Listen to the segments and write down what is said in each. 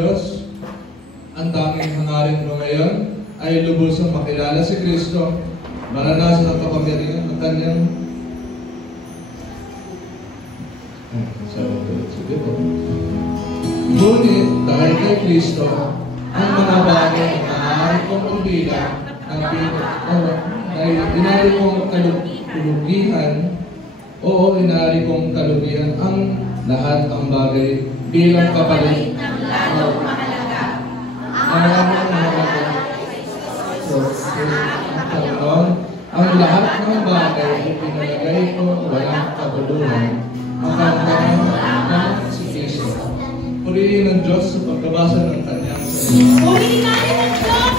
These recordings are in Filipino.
Diyos, ang tanging hangarin mo ngayon ay lubusang makilala si Kristo, maranasan ang kapangyarihan ng kanyang sige po. Ngunit dahil kay Kristo, ang mga bagay na maaari kong umbilang ay inari kong kalugihan, inari kong kalugihan ang lahat ng bagay bilang kapalit ng lalong mahalaga. Ang lahat ng bagay ay pinalagay ko walang kabuluhan ang kanyang si Kristo. Purihin ng Diyos sa pagkabasa ng kanyang salita. Purihin natin ang Diyos!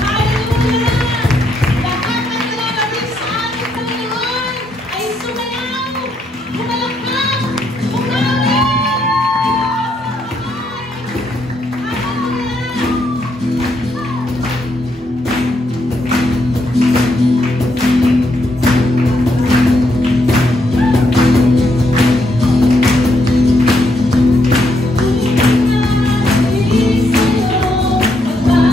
Hallelujah! Lahat ng ginagawa sa ating Panginoon ay sumayaw! Bumalakpak! Bumawi! Bye.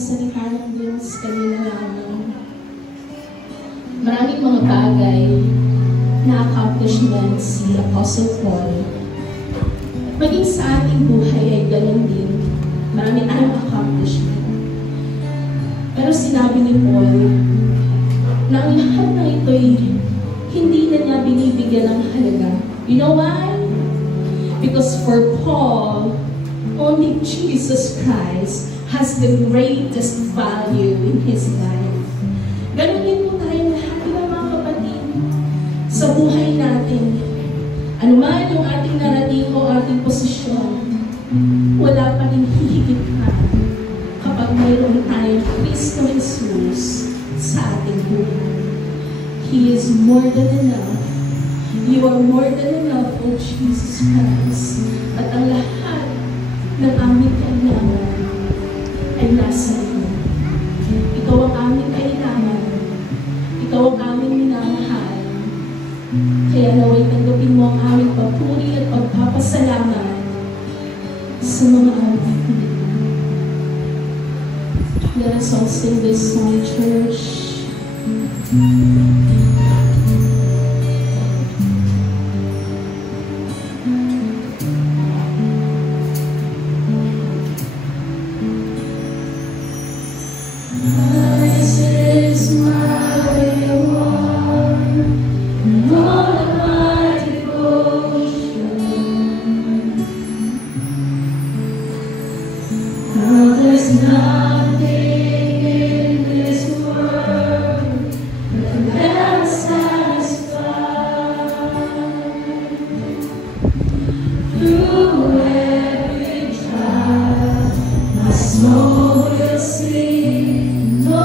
salita ng Diyos kanina lamang. Maraming mga bagay na accomplishments si Apostle Paul. Maging sa ating buhay ay ganun din. Marami tayong accomplishment. Pero sinabi ni Paul na ang lahat na ito'y hindi na niya binibigyan ng halaga. You know why? Because for Paul, only Jesus Christ has the greatest value in his life. Ganun din po tayo lahat ng mga kapatid sa buhay natin. Ano man yung ating narating o ating posisyon, wala pa rin hihigit pa kapag mayroon tayong Kristo Jesus sa ating buhay. He is more than enough. You are more than enough, O Jesus Christ. At ang lahat ng aming kailangan ay nasa iyo. Ikaw ang aming kailangan. Ikaw ang aming minamahal. Kaya naway tanggapin mo ang aming papuri at pagpapasalamat sa mga awit mo. Let us all sing this song, church. Know you'll see, no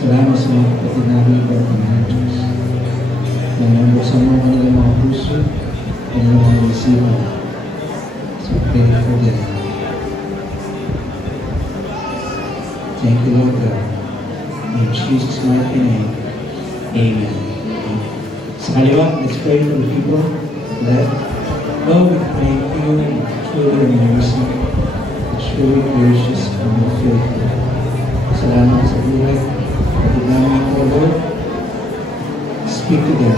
Salamat sa mga kapatid namin para Panginoon Diyos. Nabuksan mo kanilang mga puso, kanilang mga isipan. So pray for them. Thank you, Lord God. In Jesus' mighty name, Amen. Sa kaliwa, let's pray for the people left. Lord, we thank you, truly amazing, truly gracious, and faithful. Salamat sa buhay. Kapag namin ko, Lord, speak to them.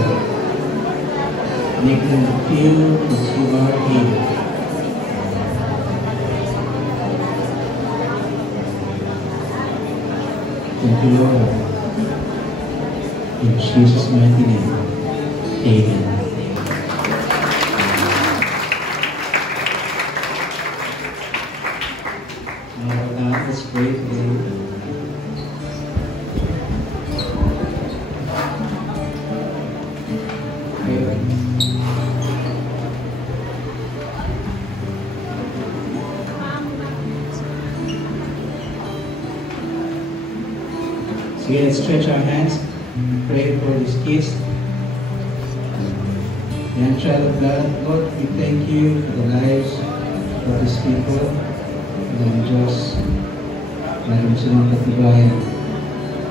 Make them feel that you are here. Thank you, Lord. In Jesus' mighty name, Amen. Now, let's pray together. So let's stretch our hands, pray for these kids. Young child of God, Lord, we thank you for the lives of these people. Panginoon Diyos, mayroon silang katibayan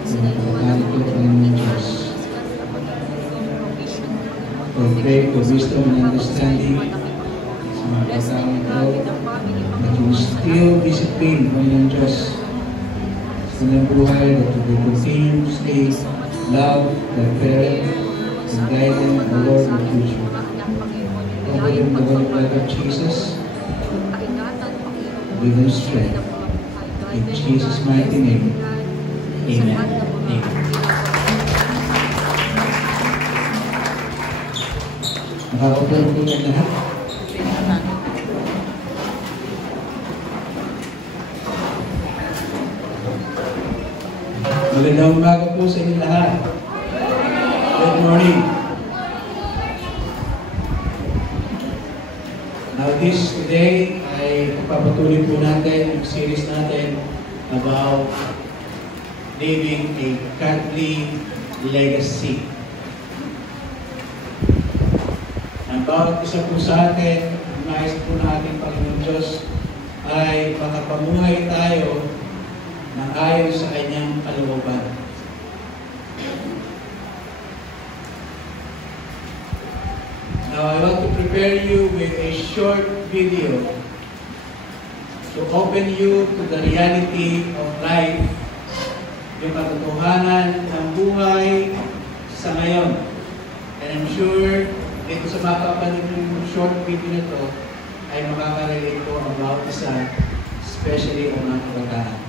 sa mga pagkakali ko, Panginoon Diyos. We pray for wisdom and understanding sa mga pagkakali ko, that you still discipline, Panginoon Diyos, sa kanilang buhay, that you will continuously love their parents and guide them, O Lord, in the future. Cover them in the blood of Jesus. Give them strength. In Jesus' mighty name. Amen. Amen. Nakakapagod po ang lahat. Magandang umaga po sa inyo lahat. Good morning. Now today ay papatuloy po natin yung series natin about leaving a godly legacy. Ang bawat isa po sa atin, nais po natin Panginoon Diyos ay makapamuhay tayo ng ayon sa kanyang kalooban. Now I want to prepare you with a short video to open you to the reality of life, yung katotohanan ng buhay sa ngayon. And I'm sure dito sa mapapanood yung short video na to ay makakarelate ko ang bawat isa, especially ang mga kabataan.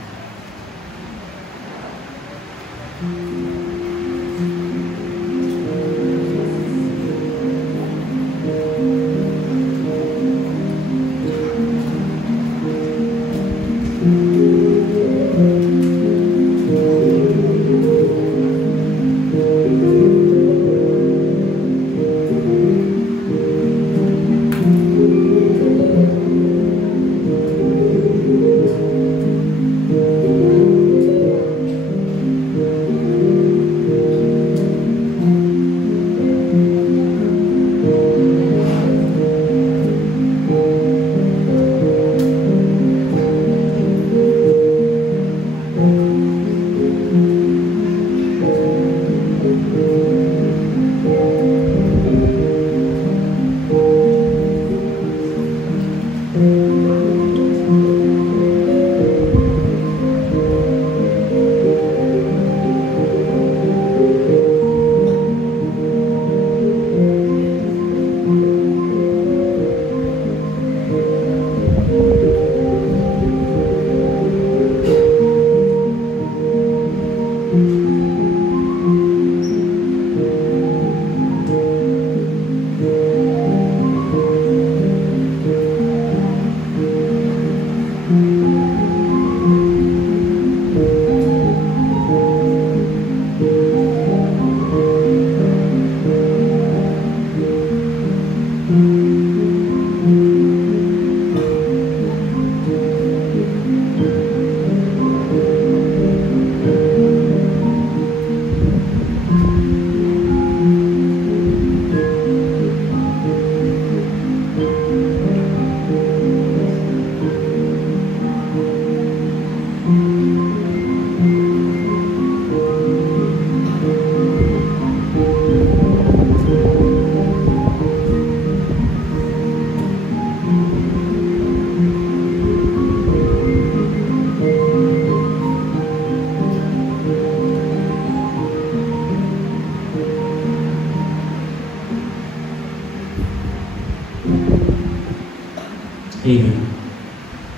Amen.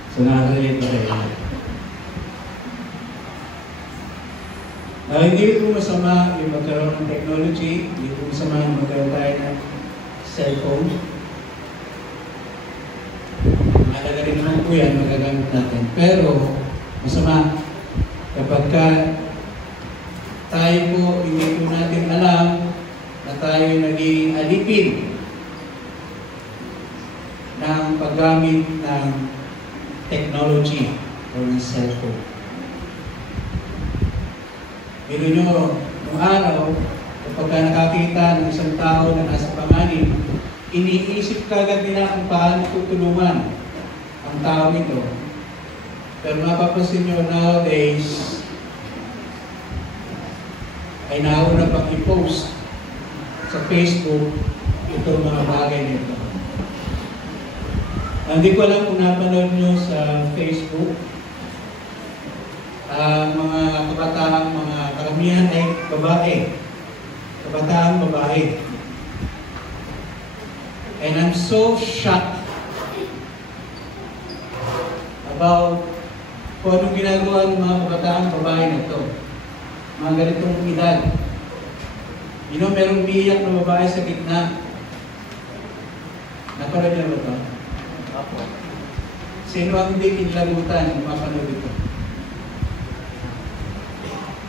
So nakaka-relate ba kayo? Hindi po masama yung magkaroon ng technology, hindi po masama yung magkaroon tayo ng cellphone. Mahalaga rin naman po yan, magagamit natin. Pero, masama kapag tayo po hindi po natin alam na tayo naging alipin ng paggamit ng technology o ng cellphone. Pero nyo, noong araw, kapag nakakita ng isang tao na nasa panganib, iniisip kagad nila kung paano tutulungan ang tao nito. Pero mapapansin nyo, nowadays, ay nauna pang i-post sa Facebook itong mga bagay nito. Hindi ko alam kung napanood nyo sa Facebook, mga kabataan, mga karamihan ay babae. Kabataan babae. And I'm so shocked about kung anong ginagawa ng mga kabataan babae na ito. Mga ganitong edad. You know, merong biyak na babae sa gitna. Napanood niyo ba ito? Apo. Sino ang hindi kinilabutan ng mapanood ito?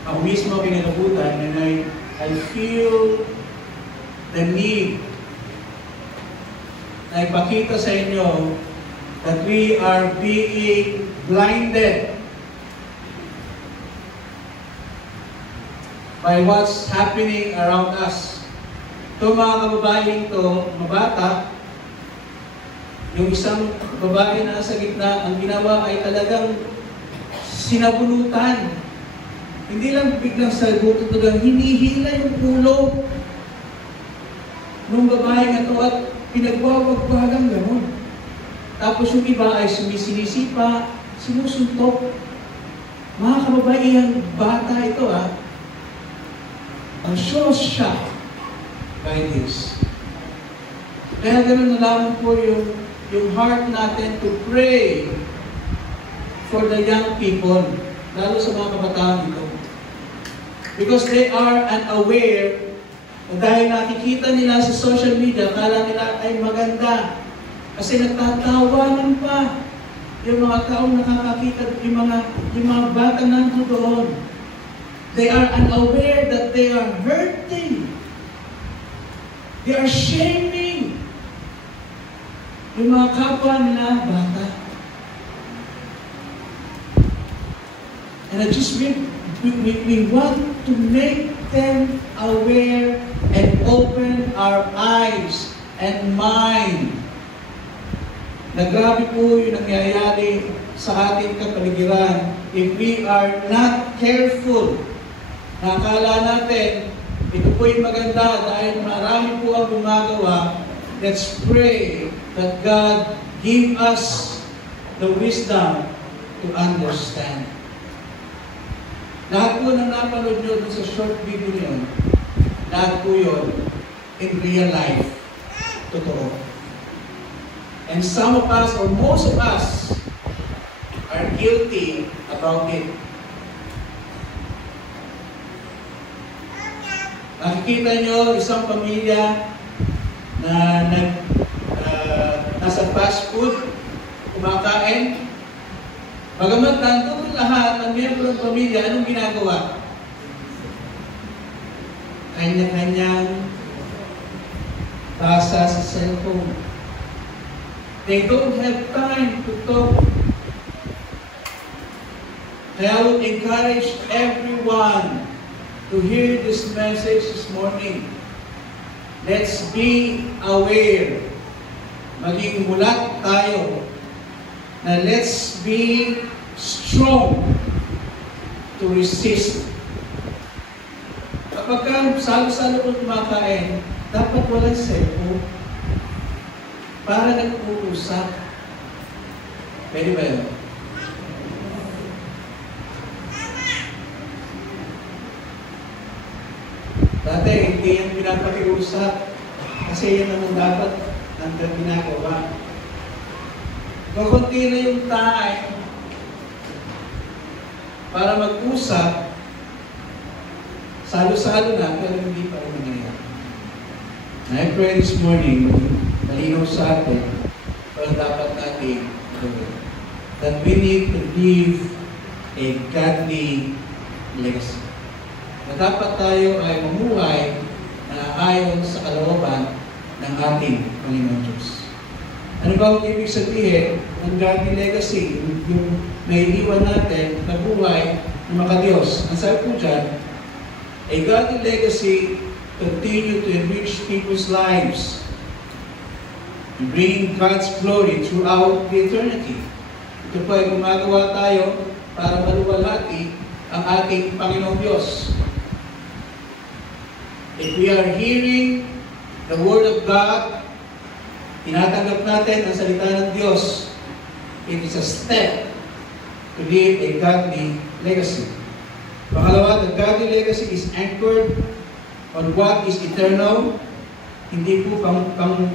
Ako mismo kinilabutan and I feel the need na ipakita sa inyo that we are being blinded by what's happening around us. Ito mga kababaeng ito, mabata, yung isang babae na sa gitna, ang ginawa ay talagang sinabunutan. Hindi lang biglang sa buto talagang hinihila yung ulo ng babae na ito at pinagwawagwagang gano'n. Tapos yung iba ay sumisinisipa, sinusuntok. Mga kababaeng bata ito I'm so shocked by this. Kaya gano'n na lamang po yung heart natin to pray for the young people, lalo sa mga kabataan ito. Because they are unaware, dahil nakikita nila sa social media, akala nila ay maganda. Kasi nagtatawanan pa yung mga taong nakakakita, yung mga bata nandun doon. They are unaware that they are hurting. They are shaming yung mga kapwa nila bata. And I just we want to make them aware and open our eyes and mind na grabe po yung nangyayari sa ating kapaligiran if we are not careful. Nakala natin, ito po yung maganda dahil marami po ang gumagawa. Let's pray that God give us the wisdom to understand. Lahat po ng napanood nyo dun sa short video nyo, lahat po yun in real life. Totoo. And some of us, or most of us, are guilty about it. Nakikita nyo isang pamilya na nasa fast food, kumakain. Bagamat nandun lahat ng miyembro ng pamilya, anong ginagawa? Kanya-kanyang tasa sa cellphone. They don't have time to talk. Kaya I would encourage everyone to hear this message this morning. Let's be aware. Maging mulat tayo. Na let's be strong to resist. Kapag salo-salo kung kumakain, dapat walang cellphone para nag-uusap. Pwede ba yun? Dati, hindi yan pinapakiusap kasi yan naman dapat ang ginagawa. Kukunti na yung time para mag-usap, salo-salo na, pero hindi pa rin nangyayari. I pray this morning, malinaw sa atin, pero dapat natin gawin, that we need to live a godly legacy. Na dapat tayo ay mamuhay na ayon sa kalooban ng ating Panginoon Diyos. Ano ba ang ibig sabihin ng godly legacy? Yung may iniwan natin na buhay ng makadiyos. Ang sabi po dyan, a godly legacy continue to enrich people's lives and bring God's glory throughout the eternity. Ito po ay gumagawa tayo para maluwalhati ang ating Panginoong Diyos. If we are hearing the Word of God, tinatanggap natin ang salita ng Diyos, it is a step to live a godly legacy. Pangalawa, the godly legacy is anchored on what is eternal. Hindi po pang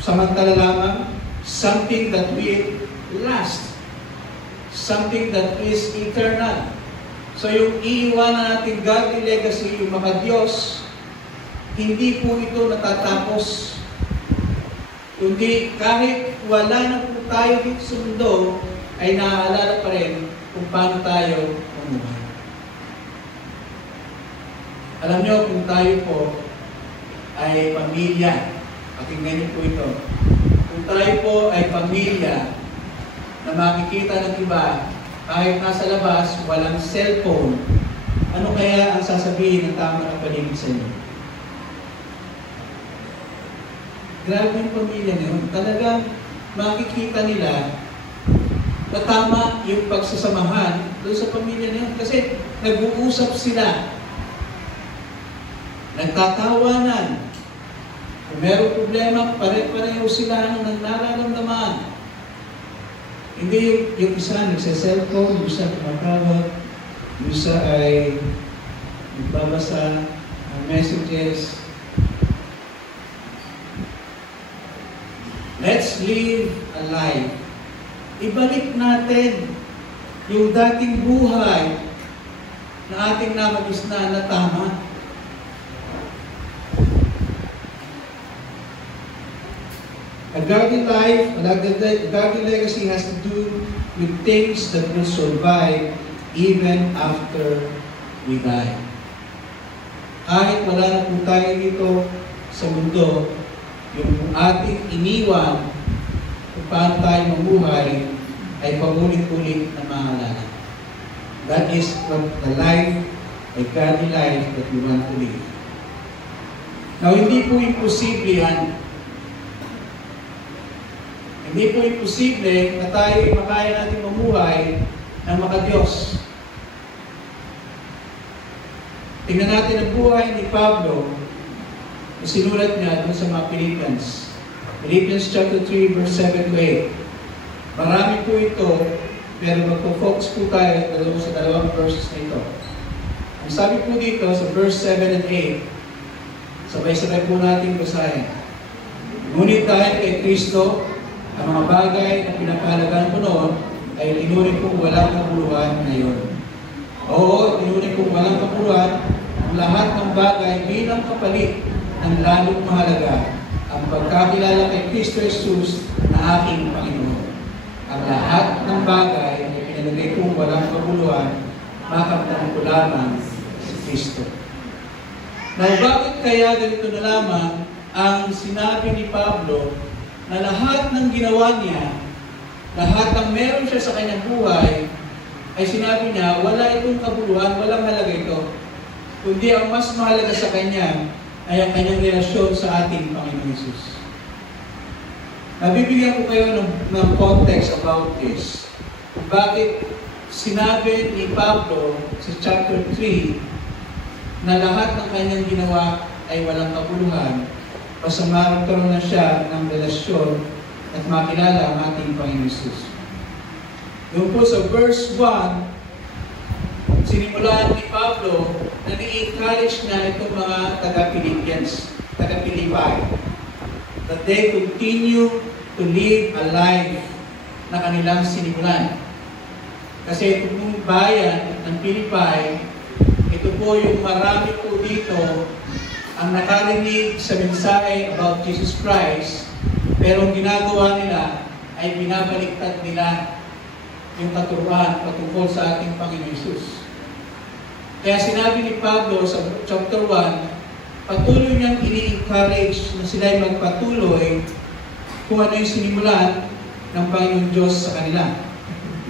samantala lamang. Something that will last. Something that is eternal. So yung iiwanan natin godly legacy, yung makadiyos, hindi po ito natatapos. Kundi kahit wala na po tayo dito sa mundo, ay naaalala pa rin kung paano tayo mamuhay. Alam nyo, kung tayo po ay pamilya, pakinggan niyo po ito. Kung tayo po ay pamilya na makikita ng iba, kahit nasa labas, walang cellphone, ano kaya ang sasabihin ng tama ng paligid sa inyo? Grabe yung pamilya niyo. Talagang makikita nila na tama yung pagsasamahan doon sa pamilya niyo. Kasi nag-uusap sila. Nagtatawanan. Kung meron problema, pare-pareho sila ng nararamdaman. Hindi yung isa nagsa-cellphone, yung isa tumatawag, yung isa ay nagbabasa ng messages. Let's live a life. Ibalik natin yung dating buhay na ating nakagisnan na tama. A godly life, a godly legacy has to do with things that will survive even after we die. Kahit wala na po tayo dito sa mundo, yung ating iniwan kung paano tayo mamuhay ay pamulit-ulit na mahalala. That is what the life, a godly life that we want to live. Now, hindi po imposible yan. Hindi po imposible na tayo makaya natin mamuhay ng makadiyos. Tingnan natin ang buhay ni Pablo na sinulat niya doon sa mga Philippians. Philippians chapter 3, verse 7 to 8. Marami po ito, pero magpo-focus po tayo sa dalawang verses na ito. Ang sabi po dito sa verse 7 and 8, sabay-sabay po natin basahin. Ngunit dahil kay Kristo, ang mga bagay na pinapahalagaan ko noon ay tinuring kong walang kapuluhan ngayon. Oo, tinuring kong walang kapuluhan ang lahat ng bagay bilang kapalit ng lalong mahalaga ang pagkakilala kay Kristo Jesus na aking Panginoon. Ang lahat ng bagay na pinalagay kong walang kapuluhan, makamtan ko lamang si Kristo. Now, bakit kaya ganito na lamang ang sinabi ni Pablo na lahat ng ginawa niya, lahat ng meron siya sa kanyang buhay, ay sinabi niya, wala itong kabuluhan, walang halaga ito. Kundi ang mas mahalaga sa kanya ay ang kanyang relasyon sa ating Panginoon Jesus. Nabibigyan ko kayo ng context about this. Bakit sinabi ni Pablo sa chapter 3 na lahat ng kanyang ginawa ay walang kabuluhan, basta magkaroon na siya ng relasyon at makilala ang ating Panginoon Jesus. Doon po sa verse 1, sinimulaan ni Pablo na ni-encourage na itong mga taga-Philippians, taga-Philippi, that they continue to live a life na kanilang sinimulan. Kasi ito pong bayan ng Philippi, ito po yung marami po dito ang nakarinig sa mensahe about Jesus Christ, pero ang ginagawa nila ay binabaliktad nila yung katuruan patungkol sa ating Panginoon Jesus. Kaya sinabi ni Pablo sa chapter 1, patuloy niyang ini-encourage na sila ay magpatuloy kung ano yung sinimulan ng Panginoon Diyos sa kanila.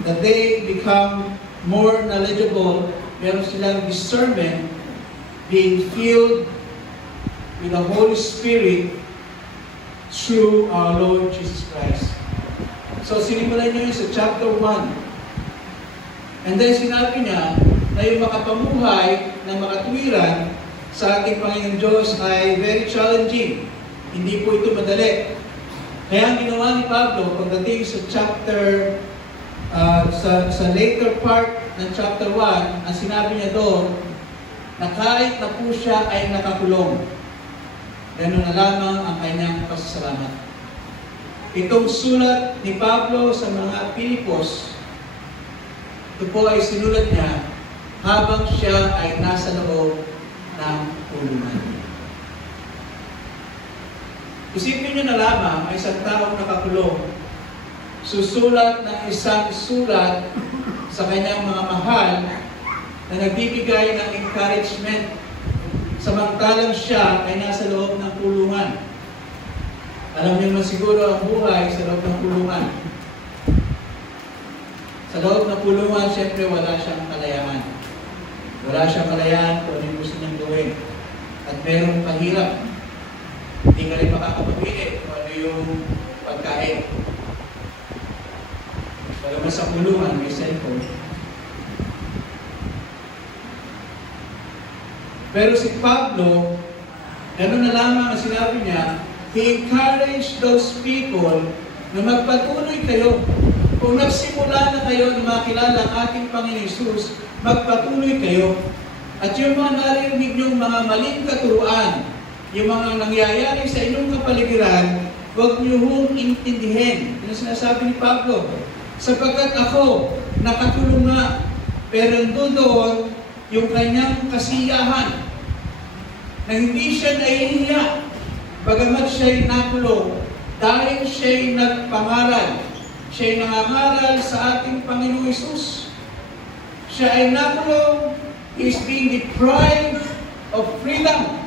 That they become more knowledgeable, meron silang discernment, being filled with the Holy Spirit through our Lord Jesus Christ. So sinimulan niyo yun sa chapter 1. And then sinabi niya na yung makapamuhay ng makatwiran sa ating Panginoon Diyos ay very challenging. Hindi po ito madali. Kaya ang ginawa ni Pablo pagdating sa chapter sa later part ng chapter 1, ang sinabi niya doon na kahit na po siya ay nakakulong, gano'n na lamang ang kanyang pasasalamat. Itong sulat ni Pablo sa mga Pilipos, ito po ay sinulat niya habang siya ay nasa loob ng kulungan. Isipin niyo na lamang ay isang taong nakakulong, susulat ng isang sulat sa kanyang mga mahal na nagbibigay ng encouragement samantalang siya ay nasa loob ng kulungan. Alam niyo man siguro ang buhay sa loob ng kulungan. Sa loob ng kulungan, siyempre wala siyang kalayaan. Wala siyang kalayaan kung ano yung gusto niyang gawin. At merong kahirap. Hindi ka rin makakapagpili kung ano yung pagkain. Pagkaman sa kulungan, may cellphone. Pero si Pablo, gano'n na lamang ang sinabi niya, he encouraged those people na magpatuloy kayo. Kung nagsimula na kayo na makilala ang ating Panginoon Jesus, magpatuloy kayo. At yung mga narinig niyong mga maling katuruan, yung mga nangyayari sa inyong kapaligiran, huwag niyo hong intindihin. Yung sinasabi ni Pablo, sapagkat ako, nakatulong nga, pero doon yung kanyang kasiyahan, na hindi siya naiiya, bagamat siya'y nakulong, dahil siya'y nagpangaral, siya'y nangangaral sa ating Panginoong Jesus. Siya ay nakulong, he is being deprived of freedom,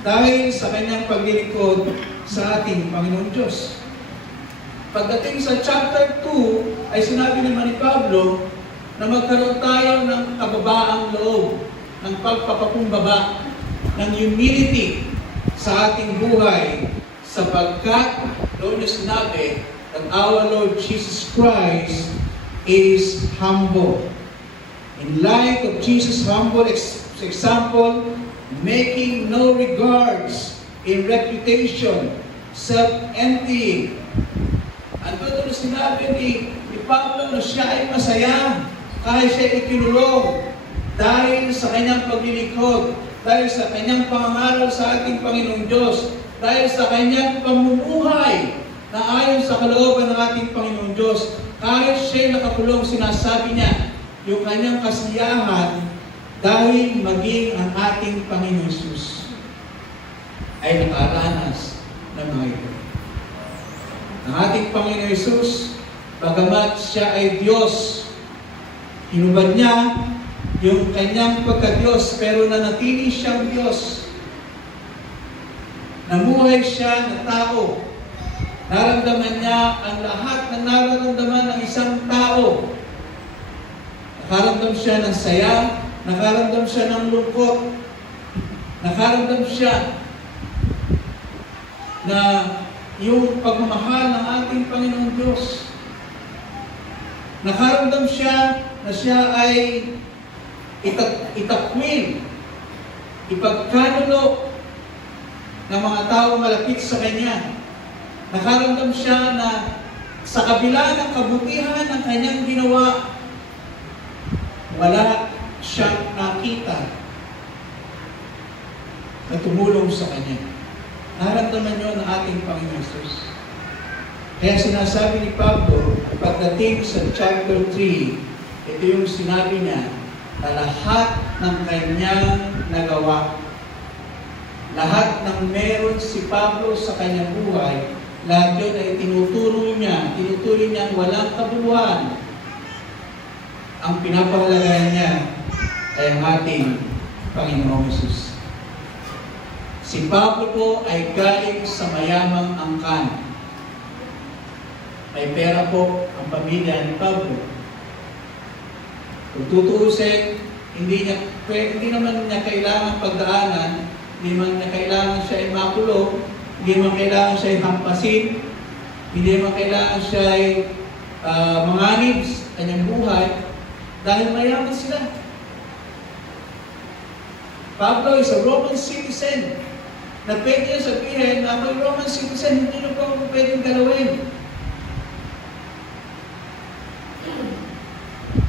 dahil sa kanyang paglilingkod sa ating Panginoon Diyos. Pagdating sa chapter 2, ay sinabi naman ni Pablo na magkaroon tayo ng kababaang loob, ng pagpapakumbaba, ng humility sa ating buhay, sapagkat doon niya sinabi that our Lord Jesus Christ is humble. In light of Jesus' humble example, making no regards in reputation, self-emptying. Ang doon sinabi ni Pablo na siya ay masaya kahit siya ay kinulong dahil sa kanyang paglilingkod, dahil sa kanyang pangangaral sa ating Panginoong Diyos, dahil sa kanyang pamumuhay na ayon sa kalooban ng ating Panginoong Diyos. Kahit siya ay nakakulong, sinasabi niya yung kanyang kasiyahan dahil maging ang ating Panginoon Jesus ay nakaranas ng mga ito. Ang ating Panginoon Jesus, bagamat siya ay Diyos, hinubad niya yung kanyang pagka-Diyos, pero nanatili siyang Diyos. Namuhay siya na tao. Naramdaman niya ang lahat ng nararamdaman ng isang tao. Nakaramdam siya ng saya, nakaramdam siya ng lungkot, nakaramdam siya na yung pagmamahal ng ating Panginoon Diyos. Nakaramdam siya na siya ay itakwil, ipagkanulo ng mga tao malapit sa Kanya. Nakaramdam siya na sa kabila ng kabutihan ng Kanyang ginawa, wala siyang nakita na tumulong sa Kanya. Naramdaman niyo ng ating Panginoon Jesus. Kaya sinasabi ni Pablo, pagdating sa chapter 3, ito yung sinabi niya, na lahat ng kanyang nagawa, lahat ng meron si Pablo sa kanyang buhay, lahat yun ay tinutuloy niya walang kabuluhan. Ang pinapahalagahan niya ay ang ating Panginoong Hesus. Si Pablo po ay galing sa mayamang angkan. May pera po ang pamilya ni Pablo. Kung tutuusin, hindi naman niya kailangan pagdaanan, hindi man niya kailangan siya ay makulong, hindi man kailangan siya ay hampasin, hindi man kailangan siya ay manganib sa kanyang buhay, dahil mayaman sila. Pablo is a Roman citizen, na pwede niya sabihin na ako'y Roman citizen, hindi na po ako pwedeng galawin.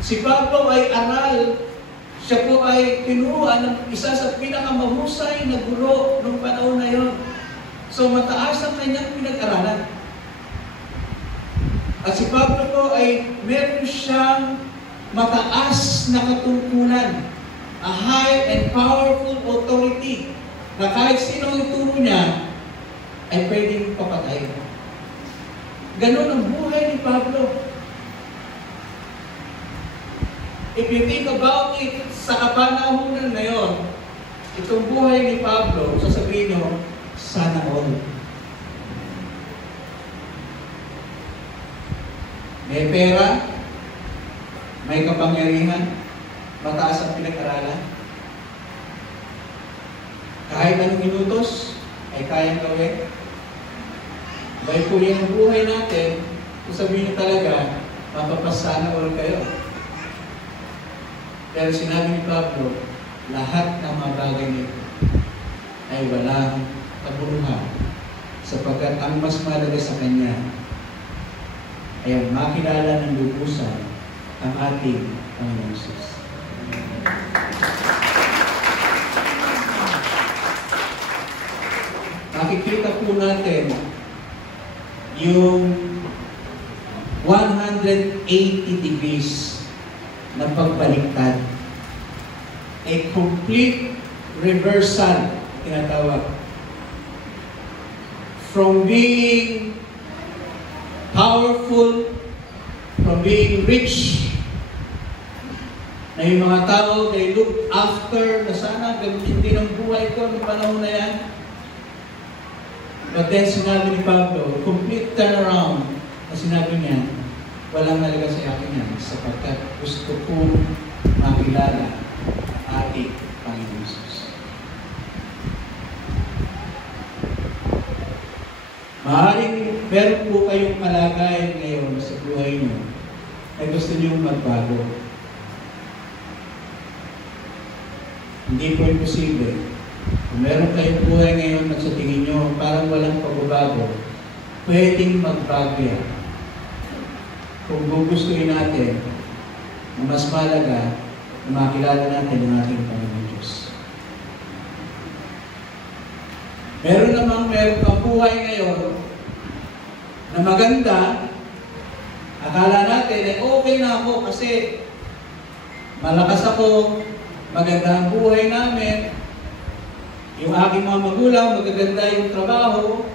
Si Pablo ay aral, siya po ay tinuruan ng isa sa pinakamahusay na guro noong panahon na yon. So mataas ang kanyang pinag-aralan. At si Pablo po ay meron siyang mataas na katungkulan, a high and powerful authority, na kahit sino ang ituro niya, ay pwedeng papatay. Ganon ang buhay ni Pablo. If you think about it, sa kapanahunan na yon, itong buhay ni Pablo, sasabihin nyo, sana all. May pera, may kapangyarihan, mataas ang pinag-aralan. Kahit anong minutos, ay kayang gawin. Dahil po yung buhay natin, kung sabihin nyo talaga, mapapasana all kayo. Pero sinabi ni Pablo, lahat ng mga bagay nito ay walang kabuluhan, sapagkat ang mas mahalaga sa kanya ay ang makilala ng lubusan ang ating Panginoong Hesus. Makikita po natin yung 180 degrees na pagbaliktad. A complete reversal, tinatawag. From being powerful, from being rich, na yung mga tao, they look after, na sana gamitin din ang buhay ko noong panahon na yan. But then sinabi ni Pablo, complete turnaround, na sinabi niya, walang nalaga sa akin yan, sapagkat gusto kong makilala ang ating Panginoon Hesus. Maaaring meron po kayong kalagayan ngayon sa buhay niyo na gusto niyong magbago. Hindi po imposible. Kung meron kayong buhay ngayon at sa tingin niyo parang walang pagbabago, pwedeng magbago yan. Kung gugustuhin natin na mas mahalaga na makilala natin ang ating Panginoon Diyos. Meron kang buhay ngayon na maganda, akala natin eh okay na ako kasi malakas ako, maganda ang buhay namin, yung aking mga magulang, magaganda yung trabaho,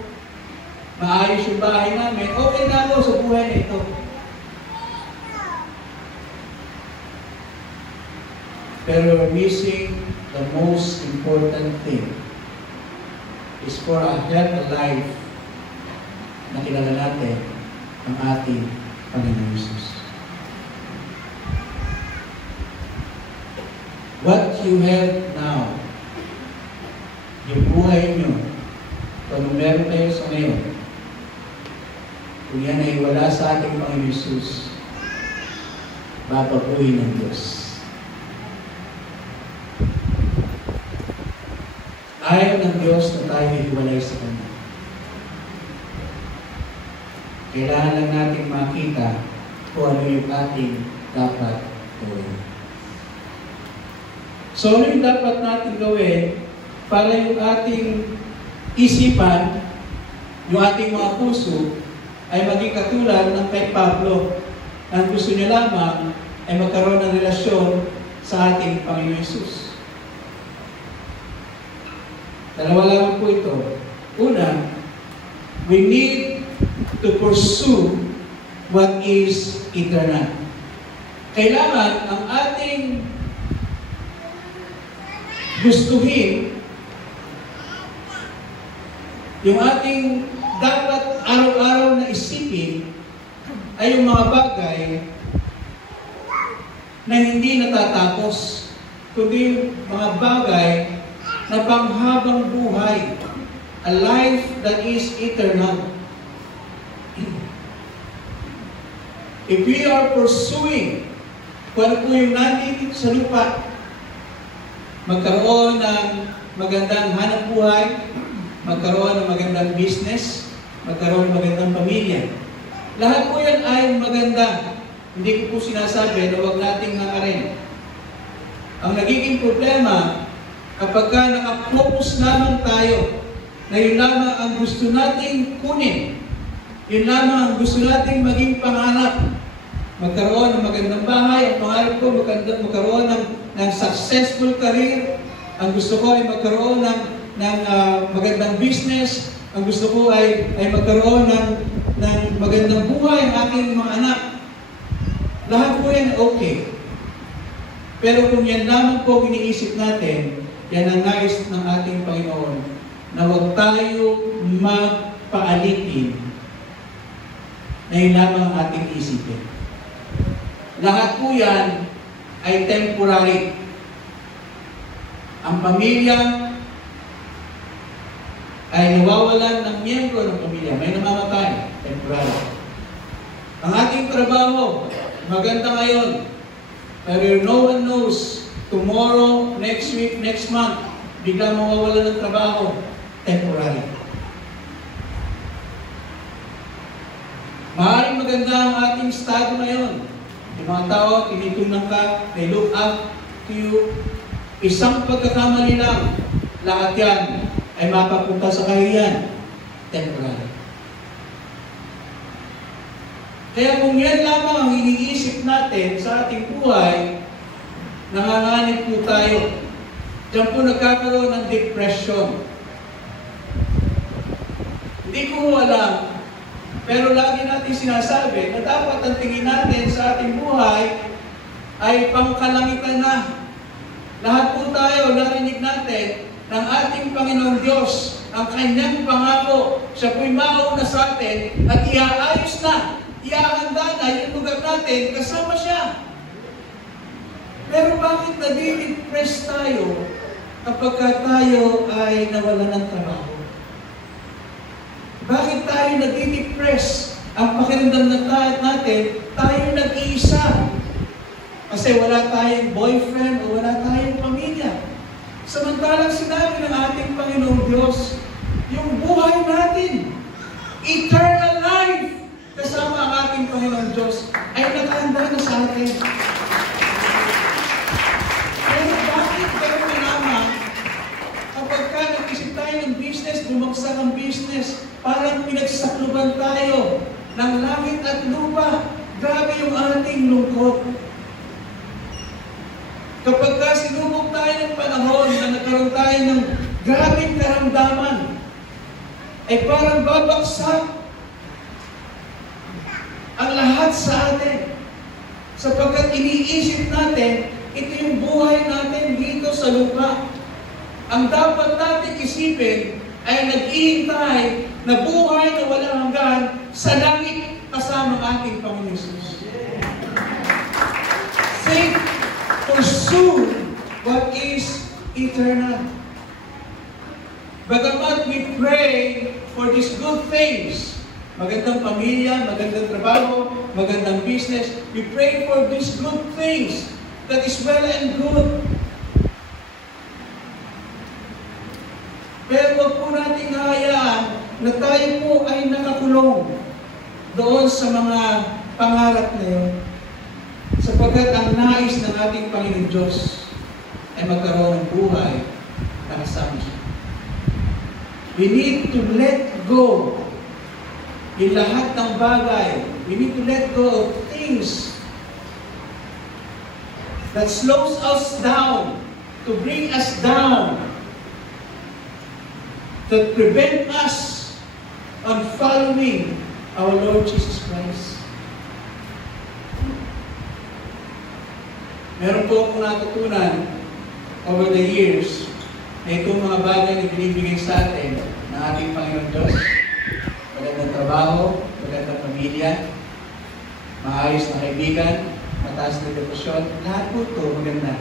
maayos yung bahay namin, okay na ako sa buhay na ito. Pero we're missing the most important thing is for a healthy life na kilala natin ang ating Panginoon Hesus. What you have now, yung buhay nyo, kung meron kayo sa ngayon, kung yan ay wala sa ating Panginoon Hesus, babaguhin ng Diyos. Ayaw ng Diyos na tayo hiwalay sa Kanya. Kailangan lang natin makita kung ano yung ating dapat gawin. So, ano yung dapat natin gawin para yung ating isipan, yung ating mga puso, ay maging katulad ng kay Pablo. Ang gusto niya lamang ay magkaroon ng relasyon sa ating Panginoon Hesus. Dalawa lamang po ito. Una, we need to pursue what is eternal. Kailangan ang ating gustuhin, yung ating dapat araw-araw na isipin ay yung mga bagay na hindi natatapos, kundi mga bagay na panghabang buhay, a life that is eternal. If we are pursuing kung ano po yung nandito sa lupa, magkaroon ng magandang hanap buhay, magkaroon ng magandang business, magkaroon ng magandang pamilya. Lahat po yan ay maganda. Hindi ko po sinasabi na huwag nating hangarin. Ang nagiging problema, kapag ka nakapokus lamang tayo, na yun lamang ang gusto nating kunin, yun lamang ang gusto nating maging pangarap, magkaroon ng magandang bahay, ang pangarap ko, magkaroon ng successful career, ang gusto ko ay magkaroon ng magandang business, ang gusto ko ay magkaroon ng magandang buhay ang aking mga anak. Lahat po yan okay. Pero kung yan lamang po iniisip natin, yan ang nais ng ating Panginoon, na huwag tayo magpaalipin na yun lamang ang ating isipin. Lahat po yan ay temporary. Ang pamilya ay nawawalan ng miyembro ng pamilya. May namamatay, temporary. Ang ating trabaho, maganda ngayon, pero no one knows, tomorrow, next week, next month, bigla mawawalan ng trabaho, temporary. Maaaring maganda ang ating estado ngayon. Yung mga tao, tinitunan ka, they look up to you. Isang pagkakamali lang, lahat yan ay mapapunta sa kahiyan. Temporary. Kaya kung yan lamang ang iniisip natin sa ating buhay, nanganganib po tayo. Diyan po nagkakaroon ng depression. Hindi ko alam, pero lagi natin sinasabi na dapat ang tingin natin sa ating buhay ay pangkalangitan na. Lahat po tayo, narinig natin ng ating Panginoong Diyos, ang kanyang pangako. Siya po'y mauna sa atin at iaayos na, iahanda na yung lugar natin kasama siya. Pero bakit nadi-depress tayo kapag tayo ay nawalan ng trabaho? Bakit tayo nadi-depress? Ang pakiramdam na natin, tayo nag-iisa. Kasi wala tayong boyfriend o wala tayong pamilya. Samantalang sinabi ng ating Panginoong Diyos, yung buhay natin, eternal life, kasama ang ating Panginoong Diyos, ay nakahanda na sa atin. Pero bakit kayo naman, kapag ka nag-isip tayo ng business, bumagsak ang business, parang pinagsakluban tayo ng langit at lupa. Grabe yung ating lungkot. Kapag ka sinubok tayo ng panahon na nagkaroon tayo ng grabing karamdaman, ay parang babagsak ang lahat sa atin. Sapagkat iniisip natin, ito yung buhay natin dito sa lupa. Ang dapat natin isipin ay naghihintay na buhay na walang hanggan sa langit kasama ating Panginoon Jesus. Think, pursue what is eternal. Bagamat we pray for these good things, magandang pamilya, magandang trabaho, magandang business, we pray for these good things that is well and good. Pero wag po natin hayaan na tayo po ay nakakulong doon sa mga pangarap na yun. Sapagkat ang nais ng ating Panginoon Diyos ay magkaroon ng buhay na kasama siya. We need to let go Yung lahat ng bagay, we need to let go of things that slows us down, to bring us down, that prevent us on following our Lord Jesus Christ. Meron po akong natutunan over the years na itong mga bagay na binibigay sa atin ng ating Panginoon Diyos. Magandang trabaho, magandang pamilya, maayos na kaibigan, mataas na deposyon, lahat po ito maganda.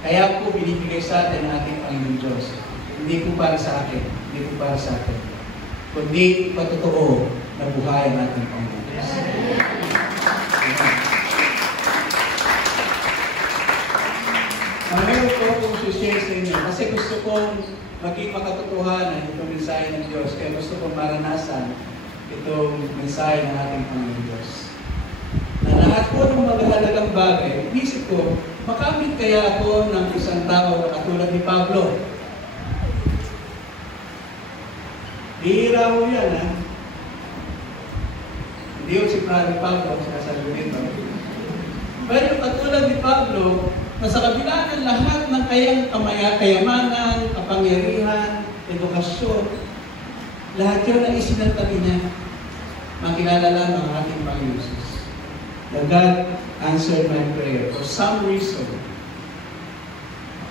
Kaya po binibigay sa atin ng ating Panginoon Diyos. Hindi po para sa akin, hindi po para sa atin. Kundi patotoo na buhay ang ating Panginoon Diyos. Meron po akong share sa inyo kasi gusto kong maging makatotohanan itong mensahe ng Diyos. Kaya gusto kong maranasan itong mensahe ng ating Panginoon Diyos. Na lahat po ng magahalagang bagay, isip ko, makamit kaya ako ng isang tao na katulad ni Pablo? Bihira mo yan, ha? Hindi yun si Pablo, sinasabi dito. Pero katulad ni Pablo, na sa kabila ng lahat ng kayamanan, kapangyarihan, edukasyon, lahat yun ay isinantabi niya. Makilala lang ang ating Panginoon Jesus. That God answered my prayer. For some reason,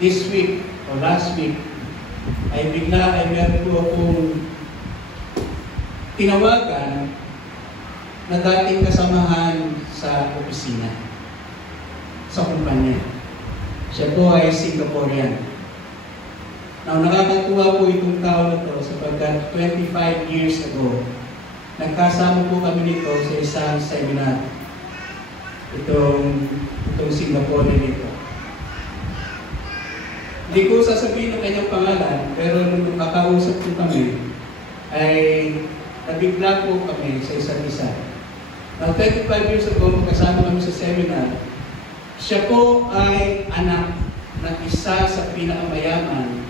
this week or last week, ay meron po akong tinawagan na dating kasamahan sa opisina, sa kumpanya. Siya po ay Singaporean. Now, nakakatuwa po itong tao na ito sapagkat 25 years ago, nagkasama po kami nito sa isang seminar. Itong Singaporean nito. Hindi ko sasabihin ang kanyang pangalan, pero nung kakausap po kami, ay nabigla po kami sa isa't isa. Now, 25 years ago, magkasama kami sa seminar. Siya po ay anak ng isa sa pinakamayaman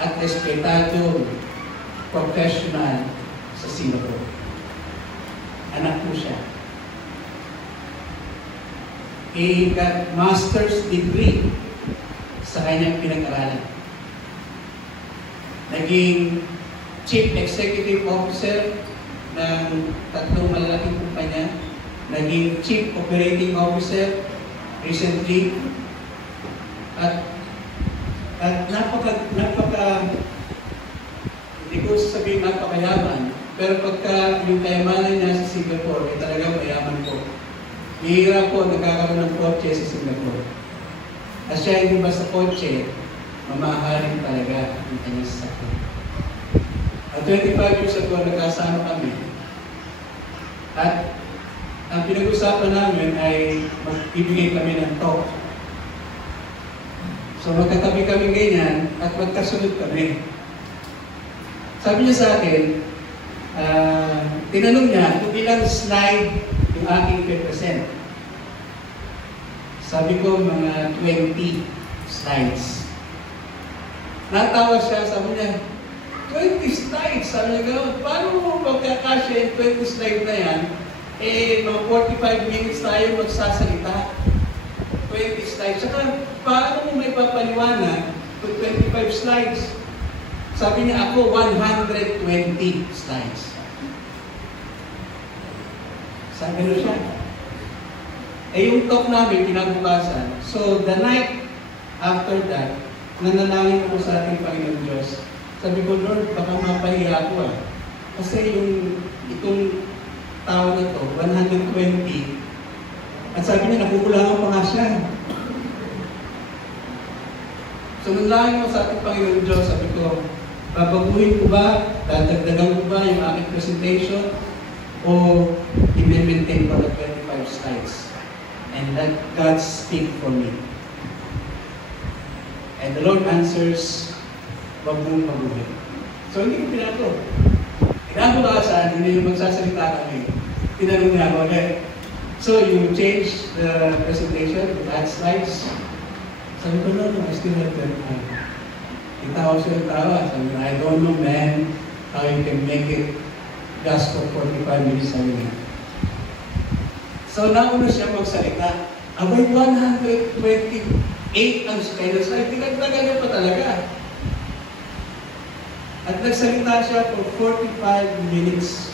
at respetado professional sa Singapore. Anak po siya. He got master's degree sa kanyang pinag-aralan. Naging Chief Executive Officer ng tatlong malalaking kumpanya. Naging Chief Operating Officer recently. At hindi ko sasabihin napakayaman, pero pagka yung kayamanan niya sa Singapore, ay talagang mayaman po. Bihira po, nagkakaroon ng kotse sa Singapore. At siya hindi basta kotse, mamahalin talaga ang kanyang sasakyan. At 25 years ago, nagkasama kami. At ang pinag-usapan namin ay magbibigay kami ng talk. So magkatabi kami ganyan at magkasunod kami. Sabi niya sa akin, tinanong niya kung ilang slide yung aking represent. Sabi ko mga 20 slides. Natawa siya, sabi niya, 20 slides. Sabi niya, paano mo magkakasya yung 20 slides na yan? Eh, mga 45 minutes tayo magsasalita. 20 slides. Saka, paano mo may papaliwanag kung 25 slides? Sabi niya, ako 120 slides. Sabi niya siya. Eh, yung talk namin, kinabukasan. So, the night after that, nanalangin ako sa ating Panginoon Diyos. Sabi ko, Lord, baka mapahiya ako ah. Kasi itong tao na to, 120. At sabi niya, nakukulangan pa nga siya. So, nanalangin ako sa ating Panginoon Diyos. Sabi ko, babaguhin ko ba, dadagdagan ko ba yung aking presentation, o i-maintain ko na 25 slides? And let God speak for me. And the Lord answers, wag mong mabuhin. So, hindi ko pinato. Kinabukasan, hindi yung magsasalita kami. Tinanong niya ako, okay, so you change the presentation to add slides? Sabi ko, no, I still have that time. Kita ko siya yung tawa. Sabi ko, I don't know, man, how you can make it gospel 45 minutes sabi niya. So nauna siya magsalita. Abay 128 ang kailan sa tinagdagan niya pa talaga. At nagsalita siya for 45 minutes.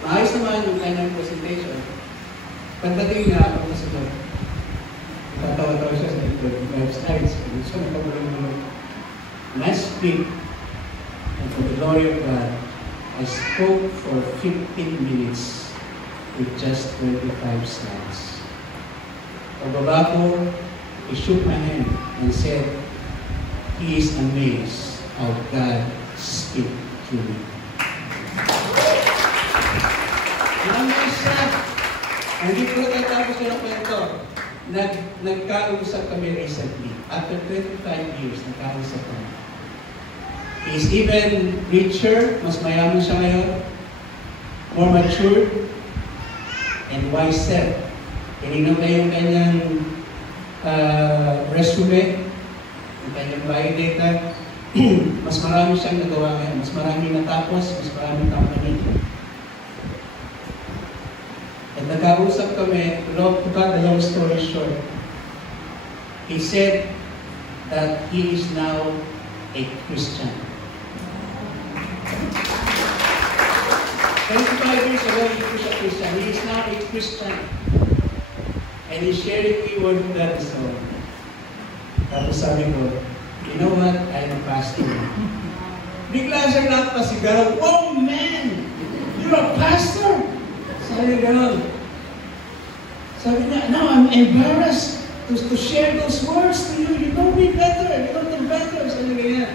Maayos naman yung kanyang presentation. Pagdating niya ako sa sunod. Tatawa-tawa siya sa ito. 5 slides. So nakabulang naman. When I speak, and for the glory of God, I spoke for 15 minutes with just 25 slides. Pagbaba ko, he shook my hand and said, he is amazed how God speaks through me. Na-amaze siya. Hindi ko natapos siya ng kwento. Nagkausap kami recently. After 25 years, nagkausap kami. He is even richer, mas mayaman siya ngayon, more mature, and wiser. Tinignan ko yung kanyang resume, yung kanyang biodata. Mas marami siyang nagawa ngayon, mas marami natapos, mas marami company. At nagkausap kami, to cut the long story short, he said that he is now a Christian. 25 years ago, he was a Christian. He is now a Christian. And he's sharing me what that is all. Tapos sabi ko, you know what? I'm a pastor. Bigla siya nakapasigaw, oh man! You're a pastor? Sabi niya gano'n. Sabi niya, no, I'm embarrassed to share those words to you. You know me better. You know me better. Sabi niya.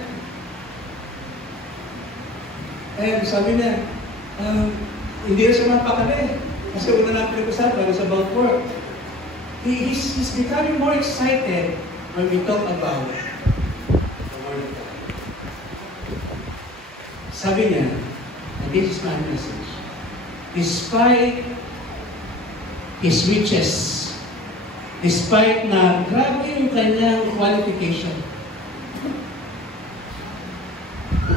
And sabi niya, hindi na siya mapakali. Kasi una na pinag-usapan, it's about work. He's becoming more excited when we talk about the Word of God. Sabi niya, and this is my message, despite his riches, despite na grabe yung kanyang qualification,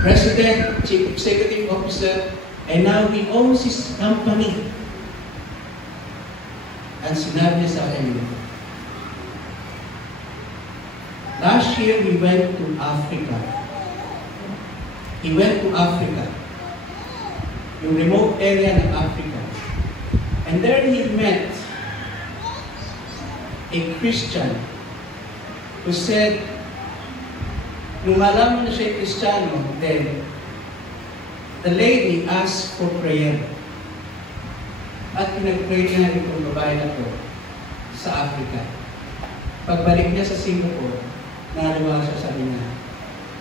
President, Chief Executive Officer, and now he owns his company. And sinabi niya sa akin, last year we went to Africa. He went to Africa, yung remote area ng Africa. And there he met a Christian who said, nung alam na siya Kristiyano, then the lady asked for prayer. At pinag-pray niya itong babae na to sa Africa. Pagbalik niya sa Singapore, nariwa siya, sabi niya,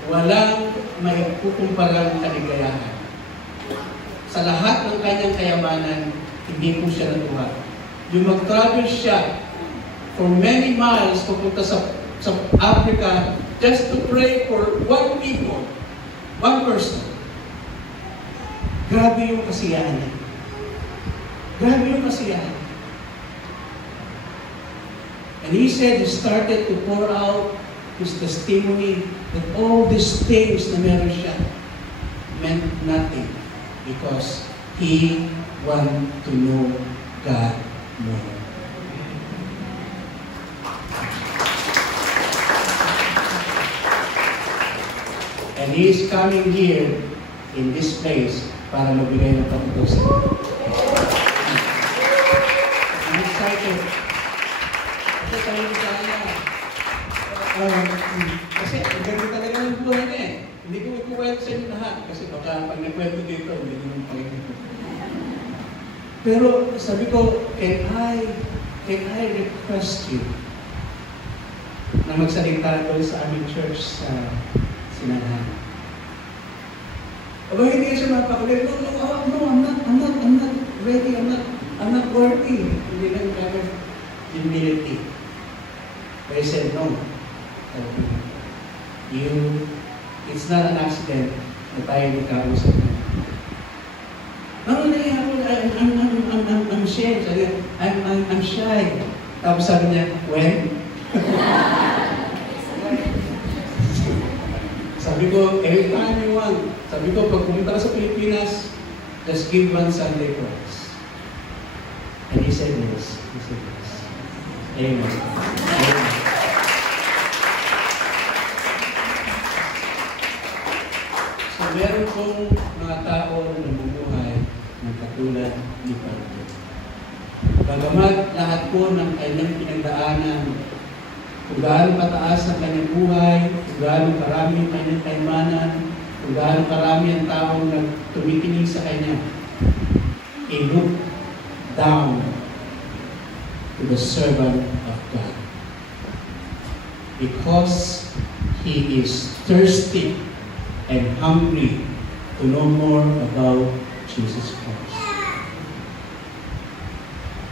walang maipukumparang kaligayahan. Sa lahat ng kanyang kayamanan, hindi po siya natuwa. Yung mag-travel siya for many miles papunta sa Africa just to pray for one people, one person. Grabe yung kasiyahan niya. Grabe yung kasiyahan. And he said he started to pour out his testimony that all these things na meron siya meant nothing because he wanted to know God more. And he is coming here in this place para magbigay ng patutusin. I'm excited. Kasi sabi ko sa kanya, kasi ang ganda talaga ng buhay niya eh. Hindi ko ikukwento sa inyo lahat kasi baka pag nagkwento dito, hindi ko nang pakikita. Pero sabi ko, can I request you na magsalita doon sa aming church sa Sinanahan? Aba, hindi siya mapakulit. No, I'm not ready, I'm not worthy. Hindi lang kagad humility. But I said, no. It's not an accident na tayo magkausap na. I'm shy. I'm shy. Tapos sabi niya, when? Sabi ko, every time you want, sabi ko, pag pumunta ka sa Pilipinas, just give one Sunday class. And he said yes. He said yes. Amen. Amen. So, meron pong mga tao na namumuhay ng katulad ni Pablo. Bagamat lahat po ng kanyang pinagdaanan, kung gaano kataas ang kanyang buhay, kung gaano karami ang kanyang kaimanan, kung gaano karami ang taong tumitingin sa kanya, he looked down to the servant of God. Because he is thirsty and hungry to know more about Jesus Christ.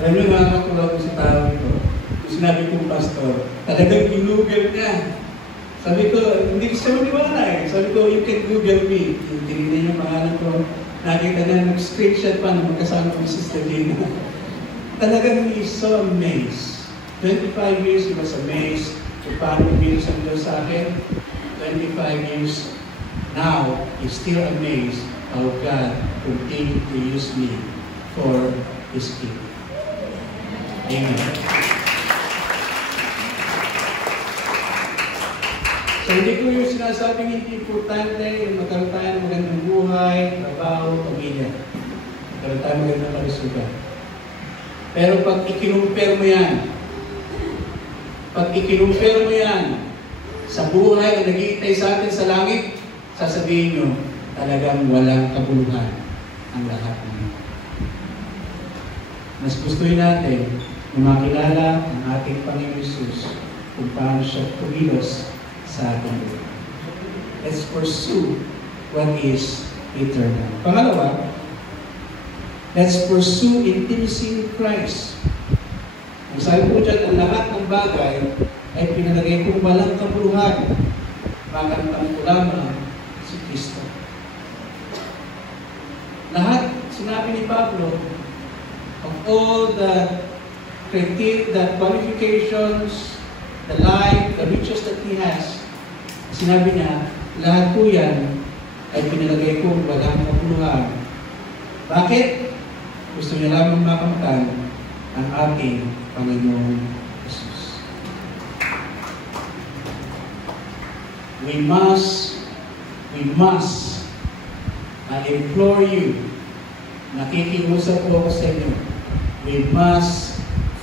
Alam niyo mga katulad ko sa tao ito, kung sinabi kong pastor, talagang ginugel niya. Sabi ko, hindi ko siya maniwala eh. Sabi ko, you can Google me. Tinignan yung pangalan ko. Nakita na nag-screenshot pa na magkasama ko si Sister Gina. Talagang he is so amazed. 25 years he was amazed kung paano bilis ang Diyos sa akin. 25 years now, he's still amazed how God continued to use me for His kingdom. Amen. So, hindi ko yung sinasabing hindi importante yung magkaroon tayo ng magandang buhay, trabaho, pamilya. Magkaroon tayo ng magandang kalusugan. Pero pag ikinumpir mo yan, sa buhay na nag-iitay sa atin sa langit, sasabihin nyo, talagang walang kabuluhan ang lahat ng ito. Mas gustuhin natin na makilala ang ating Panginoon Jesus kung paano siya kumilos sa ating buhay. Let's pursue what is eternal. Pangalawa, let's pursue intimacy with Christ. Ang sabi po dyan, ang lahat ng bagay ay pinalagay kong walang kabuluhan. Makantam ko lamang si Kristo. Lahat, sinabi ni Pablo, of all the qualifications, the life, the riches that he has, sinabi niya, lahat po yan ay pinalagay kong walang kabuluhan. Bakit? Gusto niya lamang makamtan ang ating Panginoong Jesus. We must, I implore you, nakikiusap po ako sa inyo, we must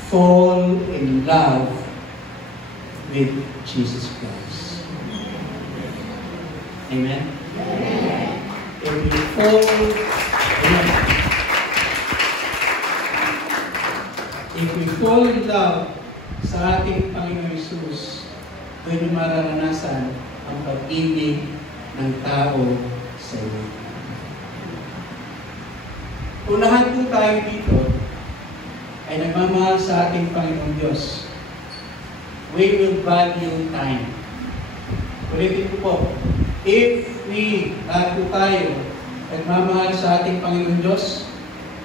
fall in love with Jesus Christ. Amen? If we fall in love sa ating Panginoon Jesus, doon yung mararanasan ang pag-ibig ng tao sa iyo. Kung lahat po tayo dito ay nagmamahal sa ating Panginoon Diyos, we will value time. Ulitin ko po, if lahat po tayo nagmamahal sa ating Panginoon Diyos,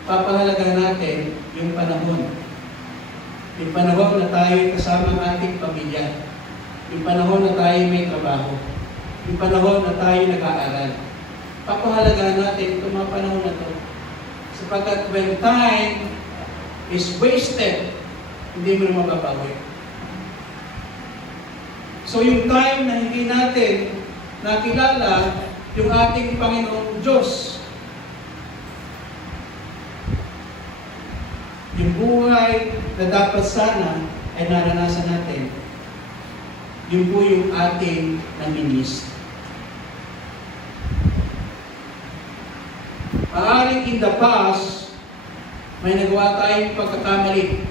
papahalaga natin yung panahon. Yung panahon na tayo kasama ang ating pamilya. Yung panahon na tayo may trabaho. Yung panahon na tayo nag-aaral. Papahalaga natin itong mga panahon na ito. Sapagkat when time is wasted, hindi mo na mababawi. So yung time na hindi natin nakilala yung ating Panginoong Diyos, yung buhay na dapat sana ay naranasan natin, yun po yung ating namimiss. Maaaring in the past, may nagawa tayong pagkakamali.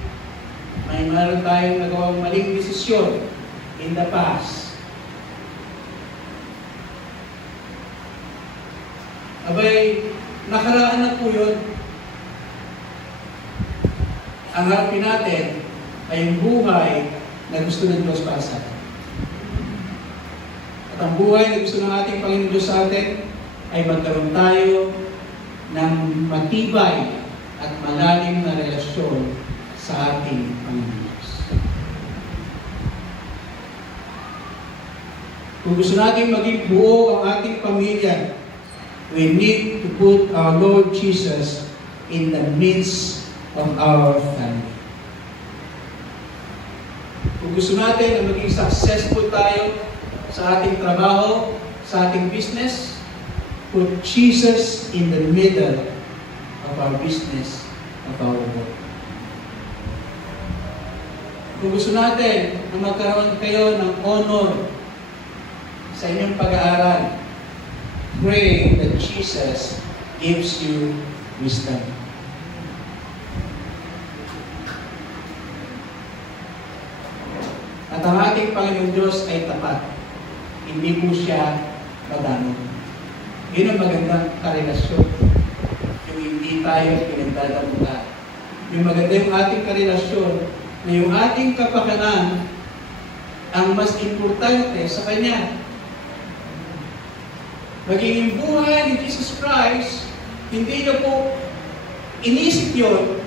May meron tayong nagawang maling desisyon in the past. Abay, nakaraan na po yun. Ang harapin natin ay yung buhay na gusto ng Diyos para sa atin. At ang buhay na gusto ng ating Panginoon Diyos sa atin ay magkaroon tayo ng matibay at malalim na relasyon sa ating Panginoon Diyos. Kung gusto natin maging buo ang ating pamilya, we need to put our Lord Jesus in the midst of our family. Kung gusto natin na maging successful tayo sa ating trabaho, sa ating business, put Jesus in the middle of our business, of our work. Kung gusto natin na magkaroon kayo ng honor sa inyong pag-aaral, pray that Jesus gives you wisdom. At ang ating Panginoon Diyos ay tapat. Hindi po siya madami. Yun ang magandang karelasyon. Yung hindi tayo pinagdadamutan. Yung maganda yung ating karelasyon na yung ating kapakanan ang mas importante sa Kanya. Magiging buhay ni Jesus Christ, hindi niya po inisip yun,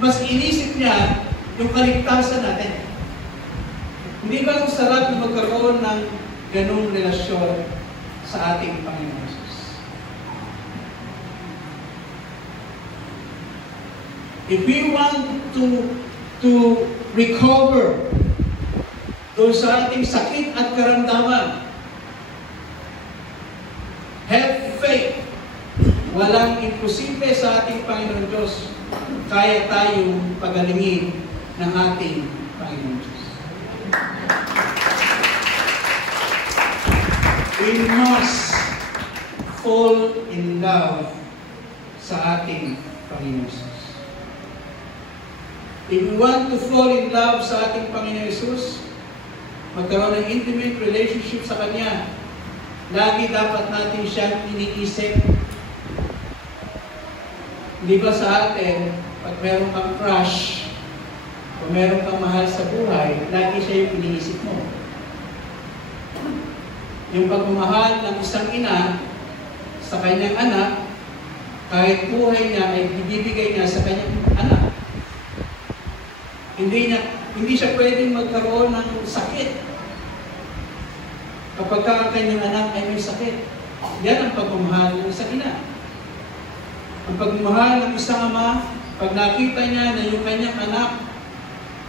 mas inisip niya yung kaligtasan natin. Hindi ba ang sarap na magkaroon ng ganung relasyon sa ating Panginoon Jesus? If we want to recover doon sa ating sakit at karamdaman, have faith. Walang imposible sa ating Panginoon Diyos. Kaya tayong pagalingin ng ating Panginoon Diyos. We must fall in love sa ating Panginoon Jesus. If we want to fall in love sa ating Panginoon Jesus, magkaroon ng intimate relationship sa Kanya, lagi dapat natin siyang iniisip. Hindi ba sa atin, pag meron kang crush, o meron kang mahal sa buhay, lagi siya yung iniisip mo. Yung pagmamahal ng isang ina sa kanyang anak, kahit buhay niya ay ibibigay niya sa kanyang anak. Hindi siya pwedeng magkaroon ng sakit kapag ang kanyang anak ay may sakit. Yan ang pagmamahal ng isang ina. Ang pagmamahal ng isang ama, pag nakita niya na yung kanyang anak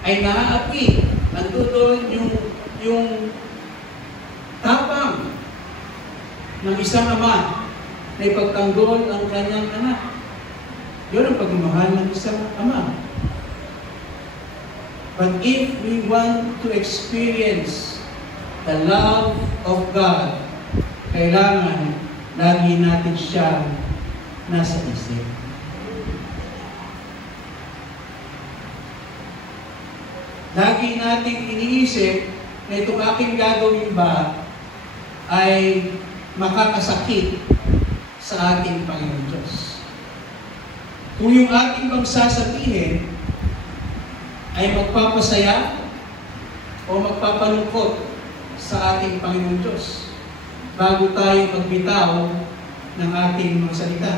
ay naaapi, nandoon yung tapang ng isang ama na ipagtanggol ang kanyang anak. Yun ang pagmamahal ng isang ama. But if we want to experience the love of God, kailangan lagi natin siya nasa isip. Lagi nating iniisip na itong aking gagawin ba ay makakasakit sa ating Panginoon Diyos. Kung yung ating bang sasabihin ay magpapasaya o magpapalungkot sa ating Panginoon Diyos bago tayo magbitaw ng ating mga salita.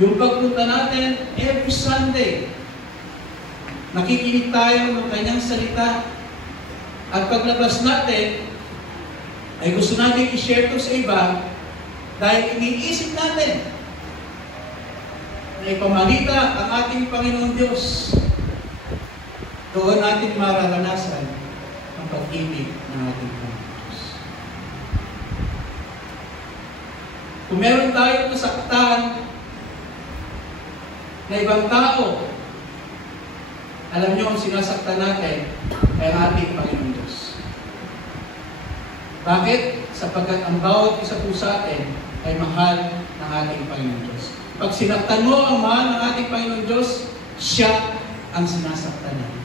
Yung pagpunta natin every Sunday, nakikinig tayo ng kanyang salita at paglabas natin ay gusto natin i-share to sa iba dahil iniisip natin na ipamalita ang ating Panginoon Diyos. Doon natin mararanasan ang pag-ibig ng ating Panginoon Diyos. Kung meron tayong nasaktan na ibang tao, alam niyo kung sinasaktan natin ay ang ating Panginoon Diyos. Bakit? Sapagkat ang bawat isa po sa atin ay mahal ng ating Panginoon Diyos. Pag sinaktan mo ang mahal ng ating Panginoon Diyos, siya ang sinasaktan natin.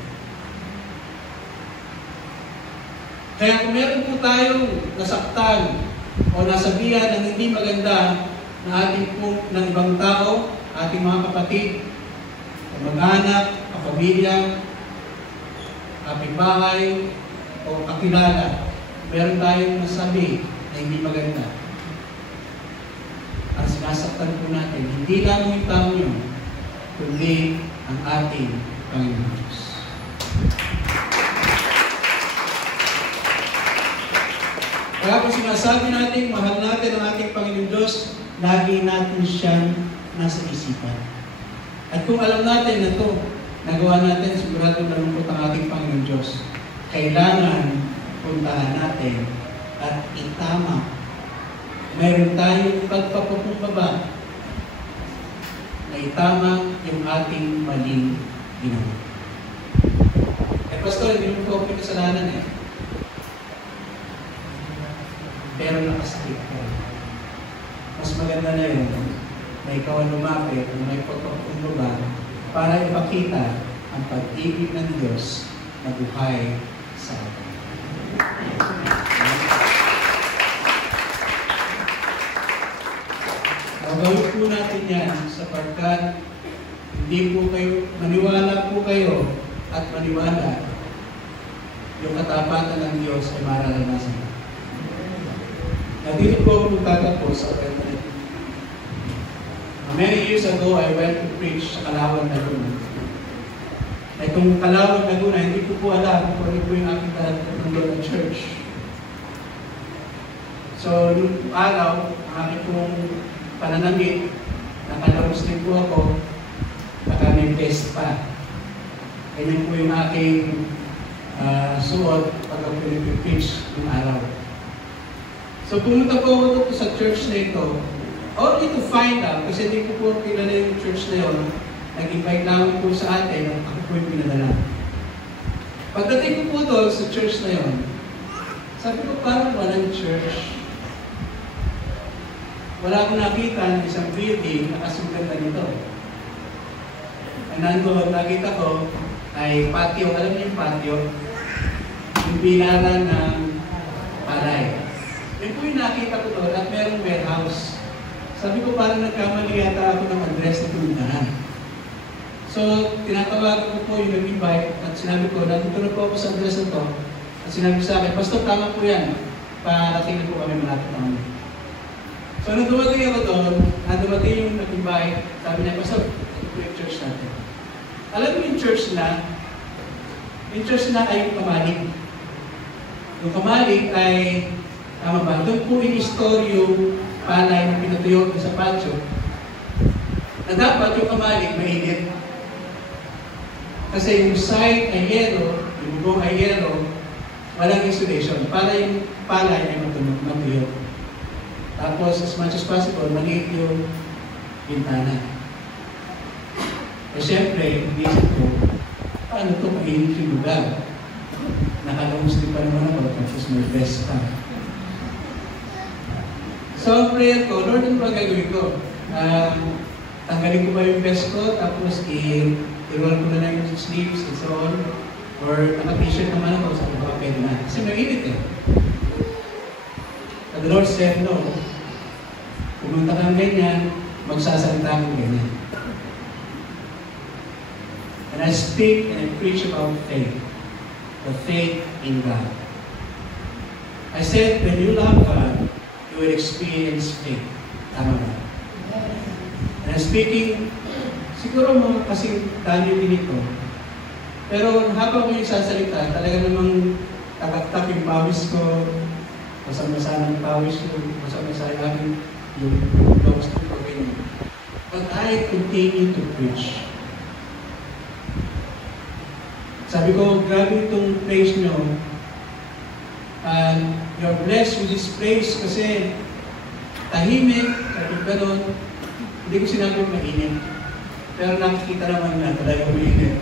Kaya kung meron po tayong nasaktan o nasabihan ng hindi maganda na ating po ng ibang tao, ating mga kapatid, mag-anak, kapamilya, kapitbahay, o kakilala, meron tayong nasabi na hindi maganda. Ang sinasaktan po natin, hindi lang yung tao nyo, kundi ang ating Panginoon Diyos. Kaya kung sinasabi natin, mahal natin ang ating Panginoon Diyos, lagi natin siyang nasa isipan. At kung alam natin na ito, nagawa natin, sigurado malungkot ang ating Panginoon Diyos. Kailangan puntahan natin at itama. Mayroon tayong pagpapakumbaba na itama yung ating maling ginawa. Pastor, hindi mo po kasalanan eh. Pero nakasakit ka. Mas maganda na yun na ikaw ang lumapit at may pagpapakumbaba para ipakita ang pag-ibig ng Diyos na buhay sa atin. Gagawin po natin yan sapagkat hindi po kayo, maniwala po kayo at maniwala yung katapatan ng Diyos ay mararanasan. Nandito po ako magtatapos sa kwento. Many years ago, I went to preach sa Calauan, Laguna. Itong Calauan, Laguna, hindi ko po alam kung ano po yung aking talagang ng church. So, nung araw, ang aking pong pananamit, nakalabos din po ako, baka may best pa. Ganyan po yung aking suot pag ako pinipitch ng araw. So pumunta po ako sa church na ito, only to find out, kasi hindi ko po kilala yung church na yun, nag-invite lang po sa atin, ako po yung pinadala. Pagdating ko po doon sa church na yun, sabi ko parang walang church. Wala akong nakita ng isang building na kasugat na nito. Ang nandoon, nakita ko ay patio, alam niyo yung patio? Yung bilaran ng palay. Yun po yung nakita ko doon at merong warehouse. Sabi ko parang nagkamali yata ako ng address na pinuntahan. So, tinatawagan ko po yung nag-invite at sinabi ko, nandito na po ako sa address na to. At sinabi sa akin, Pastor, tama po yan. Parating na po kami malapit namin. So, nung dumating ako doon, dumating yung nag-invite, sabi niya, Pastor, ito po yung church natin. Alam mo yung church na ay yung kamalig. Yung kamalig ay, tama ba? Doon po in-store yung palay na pinatuyo sa patio. Na dapat yung kamalig mainit. Kasi yung side ay yellow, yung bubong ay yellow, walang insulation. Para yung palay ay matuyo. Tapos, as much as possible, maliit yung bintana. Eh, siyempre, isip ko, paano ito mainit yung lugar? Nakalusli pa naman ako, tapos may best pa. So, ang prayer ko, Lord, ano ba gagawin ko? Tanggalin ko ba yung best ko, tapos i-roll ko na lang yung sleeves and so on? Or naka-t-shirt naman ako, sabi ko, pwede na. Kasi mainit eh. But the Lord said, no. Pumunta kang ganyan, magsasalita kang ganyan. And I speak and I preach about faith. The faith in God. I said, when you love God, you will experience faith. Tama ba? And I'm speaking, siguro mga kasi tanyo din ito. Pero habang ko yung sasalita, talaga namang takak-tak yung pawis ko, masama-masa ng pawis ko, masama-masa yung pawis ko. But I continue to preach. Sabi ko, grabe itong place nyo. And you're blessed with this place kasi tahimik, sabi ko gano'n. Hindi ko sinabi mainit. Pero nakikita naman na talaga mainit.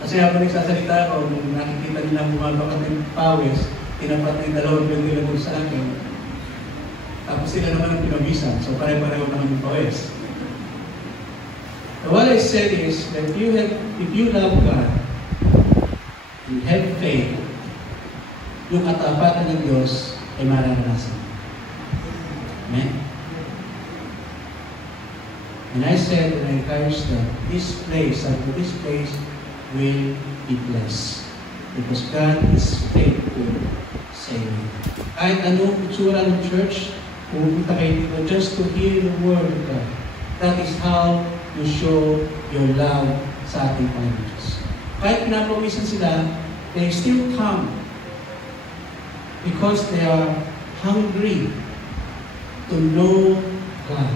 Kasi habang nagsasalita ako, nung nakikita nila bumabakat ng pawis, tinapat na yung dalawang ventilador sa akin. Tapos sila naman ang pinabisan. So pare-pareho naman yung pawis. So what I said is that if you love God, you have faith, yung katapatan ng Diyos ay mararanasan. Amen? And I said, and I encouraged them, this place will be blessed. Because God is faithful saving. Kahit anong itsura ng church, pumunta kayo dito just to hear the word of God. That is how you show your love sa ating Panginoon Diyos. Kahit pinapawisan sila, they still come Because they are hungry to know God.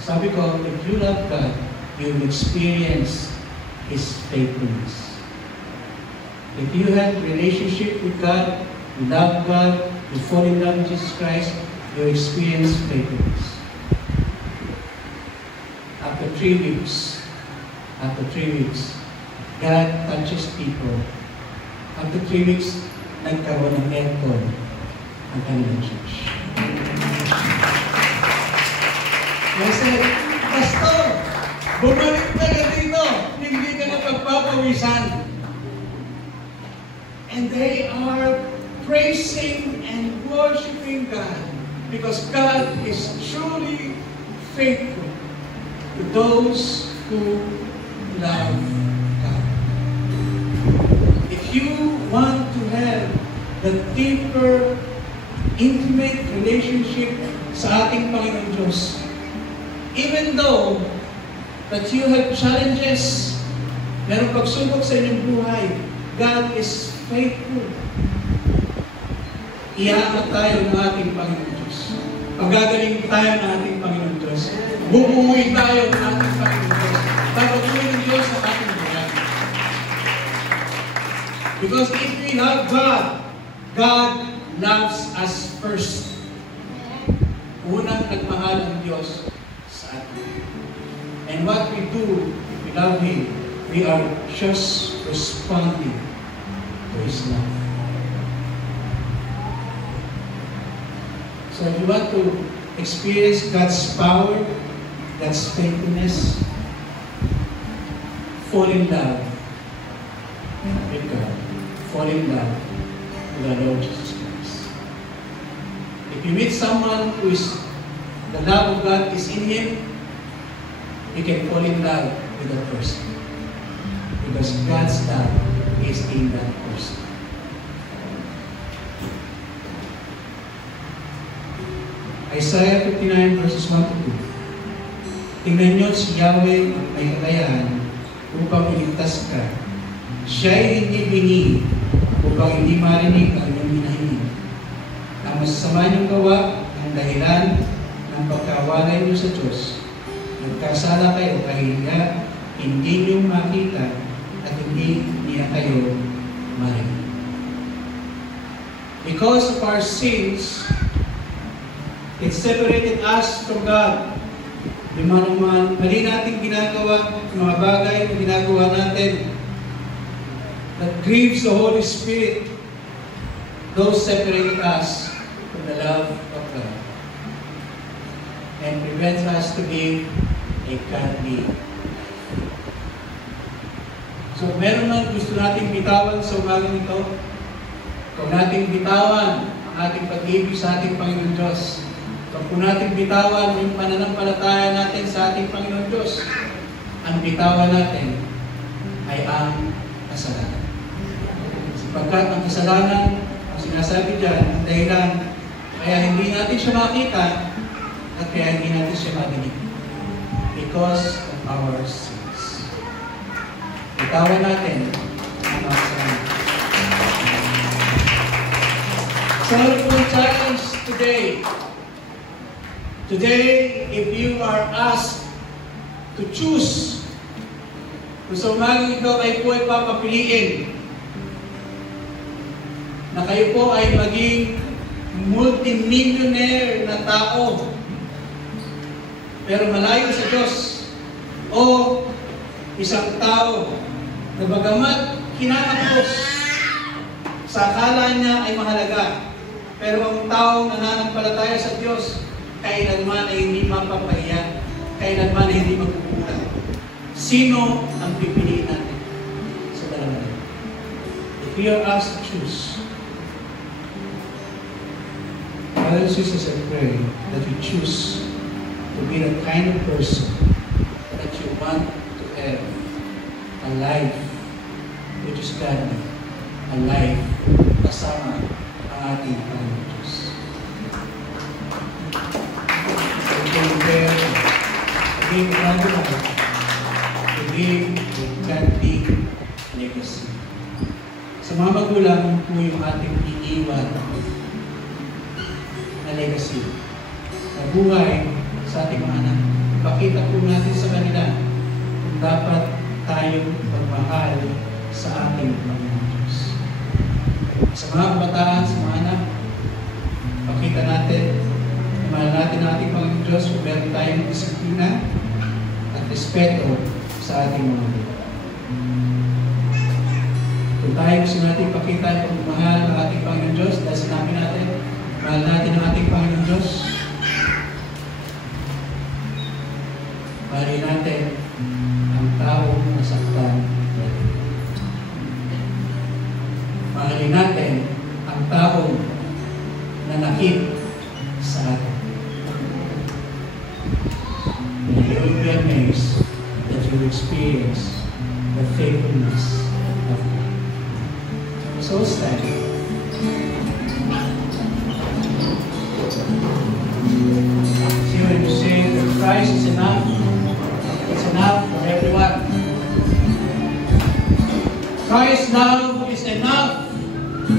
Sabi ko, if you love God, you will experience His faithfulness. If you have a relationship with God, you love God, you fall in love with Jesus Christ, you experience faithfulness. After 3 weeks, God touches people. After 3 weeks, nagkaroon ng aircon ang kanilang church. I said, Pastor, bumalik ka na dito, hindi ka na pagpapawisan. And they are praising and worshiping God because God is truly faithful to those who love God. If you want to have the deeper, intimate relationship sa ating Panginoon Diyos, even though that you have challenges, merong pagsubok sa inyong buhay, God is faithful. Iyaangat tayo ng ating Panginoon Diyos. Pagagaling tayo ng ating Panginoon Diyos. Bumuhay tayo ng ating Panginoon Diyos. Pagpatuloy ng Diyos sa ating buhay. Because if we love God, God loves us first. Unang nagmahal ng Diyos sa atin. And what we do, if we love Him, we are just responding to His love. So if you want to experience God's power, God's faithfulness, fall in love with God. Fall in love with our Lord Jesus Christ. If you meet someone who is, the love of God is in him, you can fall in love with that person. Because God's love is in that person. Isaiah 59 verses 1 to 2. Tingnan niyo si Yahweh may kakayahan upang iligtas ka. Siya'y hindi bingi upang hindi marinig ang iyong hinahiling. Ang masasama niyong gawa ang dahilan ng pagkawalay niyo sa Diyos. Nagkasala kayo kahiya, hindi niyo makita at hindi niya kayo marinig. Because of our sins, it separated us from God. Yung mga mali natin ginagawa, mga bagay na ginagawa natin that grieves the Holy Spirit, those separated us from the love of God and prevents us to be a godly. So meron man gusto nating bitawan sa umagang ito, kung nating bitawan ang ating pag-ibig sa ating Panginoon Diyos, kung natin bitawan yung pananampalataya natin sa ating Panginoon Diyos, ang bitawan natin ay ang kasalanan. Sapagkat ang kasalanan, ang sinasabi dyan, ang dahilan, kaya hindi natin siya makita at kaya hindi natin siya marinig. Because of our sins. Bitawan natin ang mga kasalanan. So, one challenge today. Today, if you are asked to choose, kung sa umagang ito kayo po ay papapiliin na kayo po ay maging multimillionaire na tao pero malayo sa Diyos, o isang tao na bagamat kinakapos sa akala niya ay mahalaga, pero ang taong nananampalataya sa Diyos kailanman ay hindi mapapahiya, kailanman ay hindi magkukulang. Sino ang pipiliin natin sa dalawa na? If we are asked to choose, brothers and sisters, I pray that you choose to be the kind of person that you want to have a life which is godly, a life kasama ang ating Panginoon Diyos. To give another life, to give a godly legacy. Sa mga magulang, po yung ating iniwan na legacy. Na buhay sa ating mga anak. Pakita po natin sa kanila kung dapat tayong magmahal sa ating Panginoon Diyos. Sa mga kabataan, sa mga anak, pakita natin, mahal natin ang ating Panginoon Diyos kung meron tayong disiplina at respeto sa ating mga anak. Kung tayo gusto natin pakita ang pagmamahal ng ating Panginoon Diyos, dahil sinabi natin, mahal natin ang ating Panginoon Diyos, mahalin natin ang taong nasaktan natin. Mahalin natin ang taong nanakit sa atin. And you will be amazed that you will experience the faithfulness of God. So stand. See, when you say that Christ is enough, it's enough for everyone. Christ's love is enough to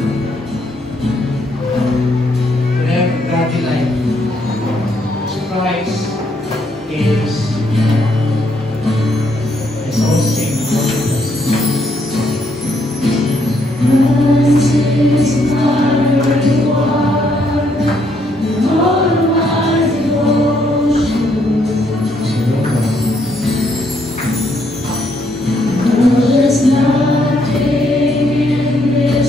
have a godly life. So Christ is all sing. Christ is my reward, all my devotion. There is nothing in this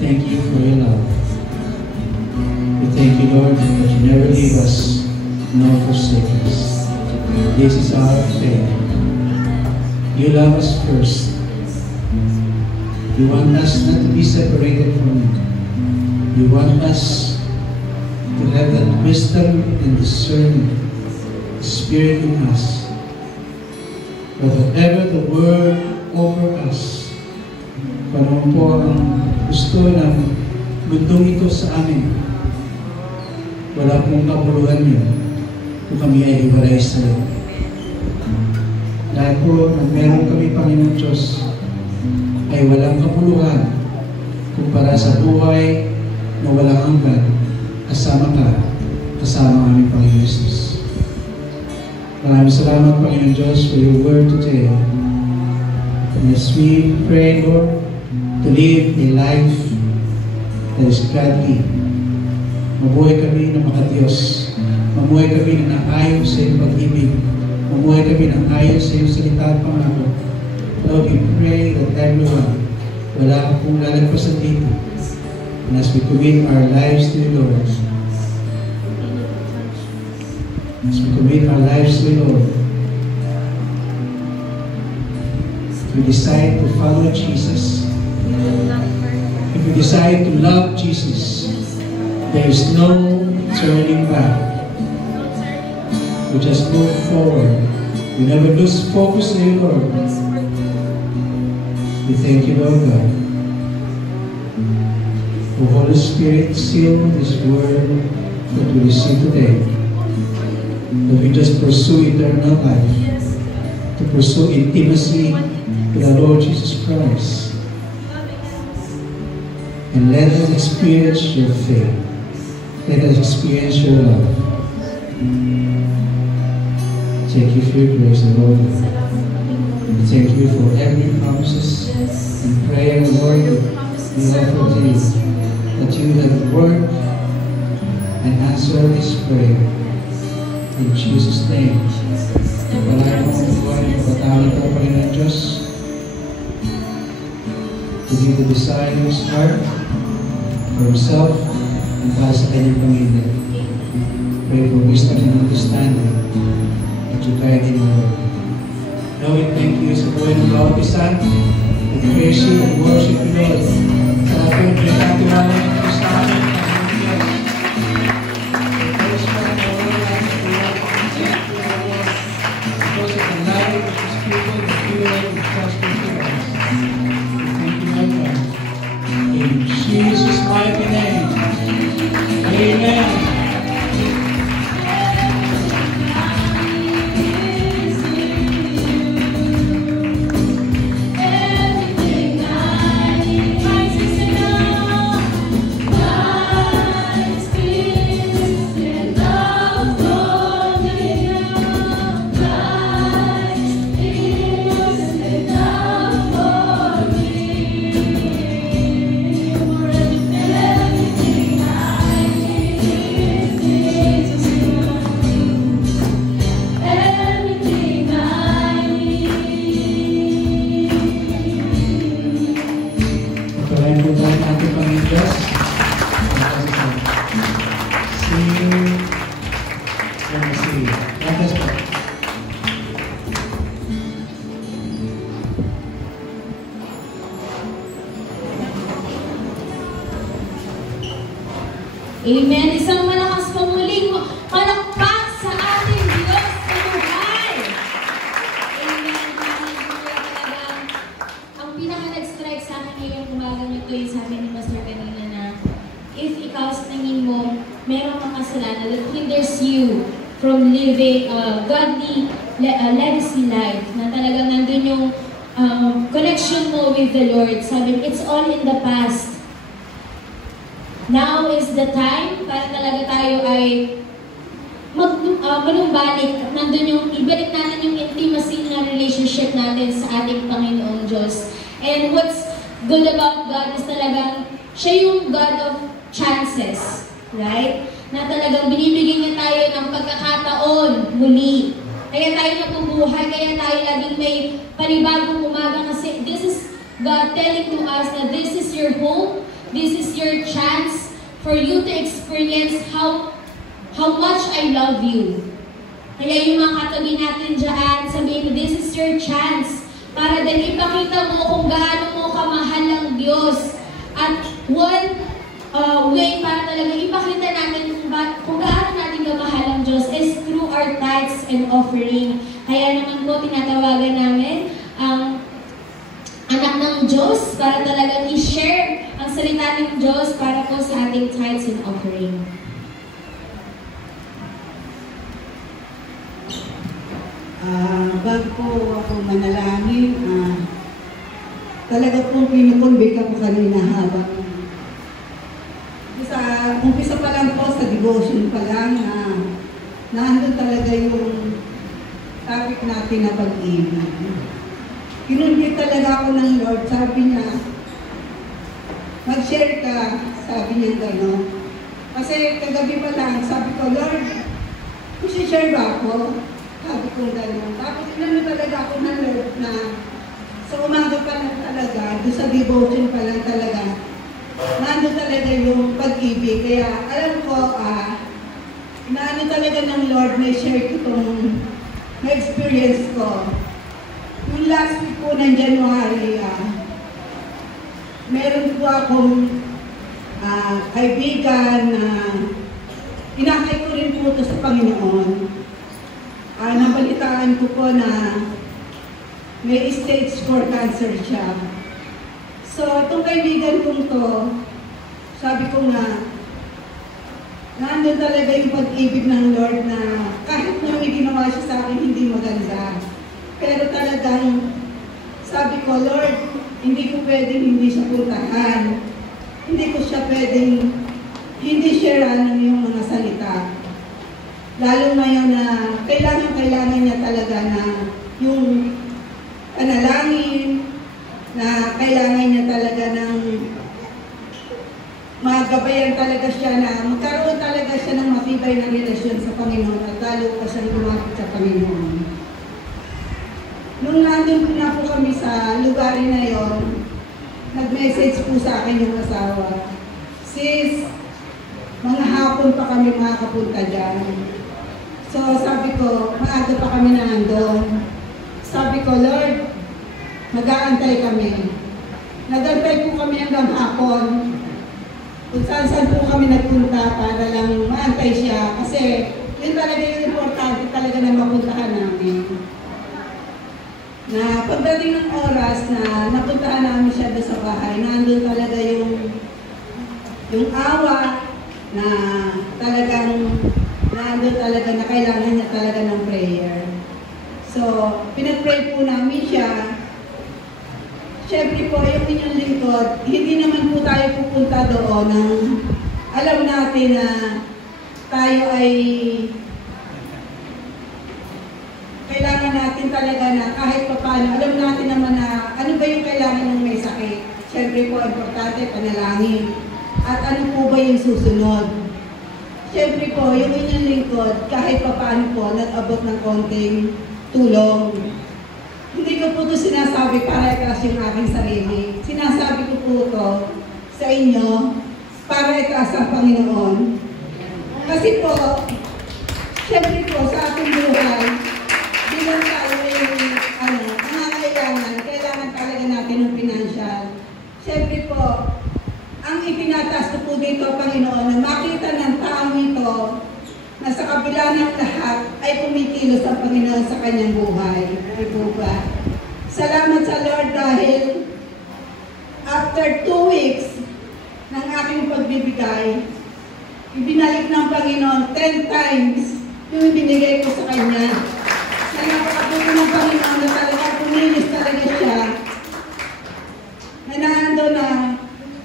thank you for your love. We thank you, Lord, that you never leave us nor forsake us. This is our faith. You love us first. You want us not to be separated from you. You want us to have that wisdom and discernment, the Spirit in us. But whatever the Word over us, kung ano po ang gusto ng mundong ito sa amin, wala pong kabuluhan yun kung kami ay hiwalay sa iyo. Dahil po, nang meron kami, Panginoon Diyos, ay walang kabuluhan kumpara sa buhay na walang hanggan kasama ka, kasama aming Panginoon Jesus. Maraming salamat, Panginoon Diyos, for your word today. And as we pray, Lord, to live a life that is godly, mabuhay kami ng makadiyos, mabuhay kami ng naayon sa iyong pag-ibig, mabuhay kami ng ayon sa iyong salita at pangako. Lord, we pray that everyone, wala akong lalagpasan dito. And as we commit our lives to you, Lord, as we commit our lives to you, Lord, if we decide to follow Jesus, if we decide to love Jesus, there is no turning back. We just move forward. We never lose focus to you, Lord. We thank you, Lord God. The Holy Spirit, seal this word that we receive today. That we just pursue eternal life, to pursue intimacy with our Lord Jesus Christ. And let us experience your faith. Let us experience your love. Thank you for your grace, Lord. We thank you for every promises and prayer, Lord, we offer to you, that you have worked and answered this prayer. In Jesus' name. Wala mo ang buwan ng patawin ko, Panginoon Diyos, to give the desire of his heart for himself and para sa kanyang pamilya. Pray for wisdom and understanding that you guide him, Lord. Lord, we thank you sa buhay ng bawat isa. We praise you and worship you, Lord. Sa lahat ng pinagkatiwala ng Diyos sa amin, Panginoon Diyos. We praise you and because of the life of these people that you have entrusted to us. We thank you, Lord God. In Jesus' mighty name. Amen. Amen. Isang malakas pamuling palakpak sa ating Diyos sa buhay. Amen. Talagang ang pinaka-nag-strike sa akin ngayong umaga nito yung sabi ni Pastor kanina na if ikaw sa tingin mo merong makasalanan that hinders you from living a godly legacy life, na talagang nandun yung connection mo with the Lord. Sabi, it's all in the past. Now is the time para talaga tayo ay manumbalik at nandun yung ibalik natin yung intimacy na relationship natin sa ating Panginoong Diyos. And what's good about God is talagang siya yung God of chances, right? Na talagang binibigyan niya tayo ng pagkakataon muli. Kaya tayo nabubuhay, kaya tayo laging may panibagong umaga kasi this is God telling to us na this is your home. this is your chance for you to experience how much I love you. Kaya yung mga katabi natin dyan, sabihin mo, this is your chance para din ipakita mo kung gaano mo kamahal ng Diyos. At one way para talaga ipakita natin kung gaano natin kamahal ang Diyos is through our tithes and offering. Kaya naman po tinatawagan namin ang anak ng Diyos para talagang i-share ang salita ng Diyos para po sa ating tithes and offering. Bago po ako manalangin, talaga pong pinukonbik ako kanina habang sa umpisa pa lang po sa devotion pa lang nandun talaga yung topic natin na pag-ibig. Kinunbik talaga ako ng Lord, sabi niya, mag-share ka, sabi niya gano'n. Kasi kagabi pa lang, sabi ko, Lord, share ba ako? Sabi ko gano'n. Tapos inano talaga ako ng Lord na sa umaga pa lang talaga, doon sa devotion pa lang talaga, nandun talaga yung pag-ibig. Kaya alam ko, inaano talaga ng Lord na share ko itong na-experience ko. Yung last week po ng January, meron po akong kaibigan na inakay ko rin po ito sa Panginoon. Nabalitaan ko po na may stage 4 cancer siya. So, itong kaibigan kong to, sabi ko nga, nandun talaga yung pag-ibig ng Lord na kahit na may ginawa siya sa akin hindi maganda. Pero talagang, sabi ko, Lord, hindi ko pwedeng hindi siya puntahan. Hindi ko siya pwedeng hindi sharean yung mga salita. Lalo ngayon na kailangan niya talaga na yung panalangin, na kailangan niya talaga ng magabayan talaga siya na magkaroon talaga siya ng matibay na relasyon sa Panginoon at lalo pa siyang lumapit sa Panginoon. Nung nandun na po kami sa lugar na yon, nag-message po sa akin yung asawa, sis, mga hapon pa kami makakapunta dyan. So sabi ko, maaga pa kami nandun. Sabi ko, Lord, mag-aantay kami. Nag-antay po kami hanggang hapon. Kung saan po kami nagpunta para lang maantay siya. Kasi yun talaga yung importante talaga na mapuntahan namin. Na pagdating ng oras na napuntahan namin siya doon sa bahay, nandun talaga yung awa na talagang nandun talaga na kailangan niya talaga ng prayer. So, pinag-pray po namin siya. Siyempre po, yung inyong lingkod, hindi naman po tayo pupunta doon ng alam natin na tayo ay kailangan natin talaga na kahit pa paano, alam natin naman na ano ba yung kailangan ng may sakit. Siyempre po, importante, panalangin. At ano po ba yung susunod? Siyempre po, yung inyong lingkod, kahit pa paano po, nag-abot ng konting tulong. Hindi ko po ito sinasabi para itaas yung aking sarili. Sinasabi ko po ito sa inyo para itaas ang Panginoon. Kasi po, siyempre po, sa ating buhay, bilang tayo ay kailangan talaga natin ng financial. Siyempre po, ang ipinataas ko po dito, Panginoon, na makita ng taong ito na sa kabila ng lahat ay kumikilos ang Panginoon sa kanyang buhay. Ay po ba? Salamat sa Lord dahil after 2 weeks ng aking pagbibigay, ibinalik ng Panginoon 10 times yung binigay ko sa Kanya. Sa napakabuti ng Panginoon na talaga pumilis talaga siya na naando na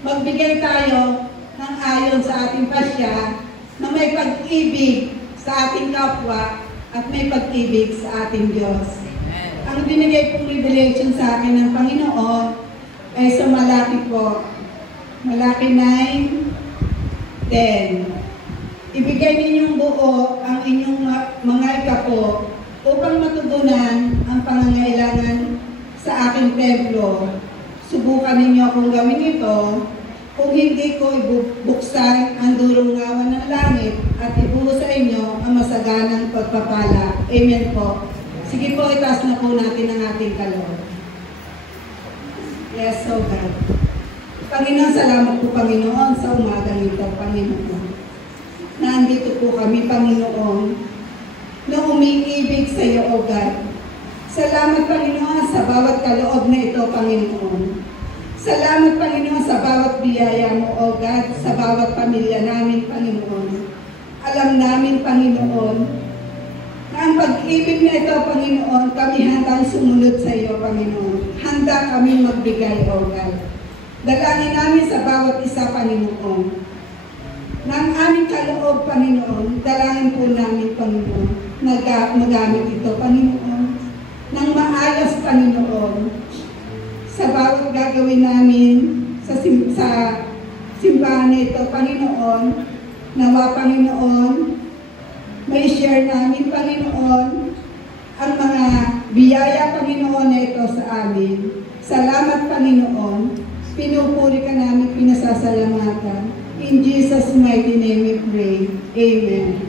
magbigay tayo ng ayon sa ating pasya na may pag-ibig sa ating kapwa at may pag-ibig sa ating Diyos. Ang binigay pong revelation sa akin ng Panginoon ay sa Malaki po. Malaki 9, 10. Ibigay ninyong buo ang inyong mga ikapo upang matugunan ang pangangailangan sa aking templo. Subukan ninyo akong gawin ito kung hindi ko ibubuksan ang durong ngawan ng langit at ibuhos sa inyo ang masaganang pagpapala. Amen po. Sige po, itaas na po natin ang ating kaloob. Yes, so God. Panginoon, salamat po Panginoon sa umagang ito, Panginoon. Nandito po kami, Panginoon, na umiibig sa iyo, O God. Salamat, Panginoon, sa bawat kaloob na ito, Panginoon. Salamat, Panginoon, sa bawat biyaya mo, O God, sa bawat pamilya namin, Panginoon. Alam namin, Panginoon, na ang pag-ibig na ito, Panginoon, kami handang sumunod sa iyo, Panginoon. Handa kami magbigay, O God. Dalangin namin sa bawat isa, Panginoon. Ng aming kaloob, Panginoon, dalangin po namin, Panginoon, magamit ito, Panginoon, ng maayos, Panginoon, sa bawat gagawin namin sa simbahan nito, Panginoon, nawa, Panginoon, may share namin, Panginoon, ang mga biyaya, Panginoon, na ito sa amin. Salamat, Panginoon, pinupuri ka namin, pinasasalamatan. In Jesus' mighty name we pray. Amen.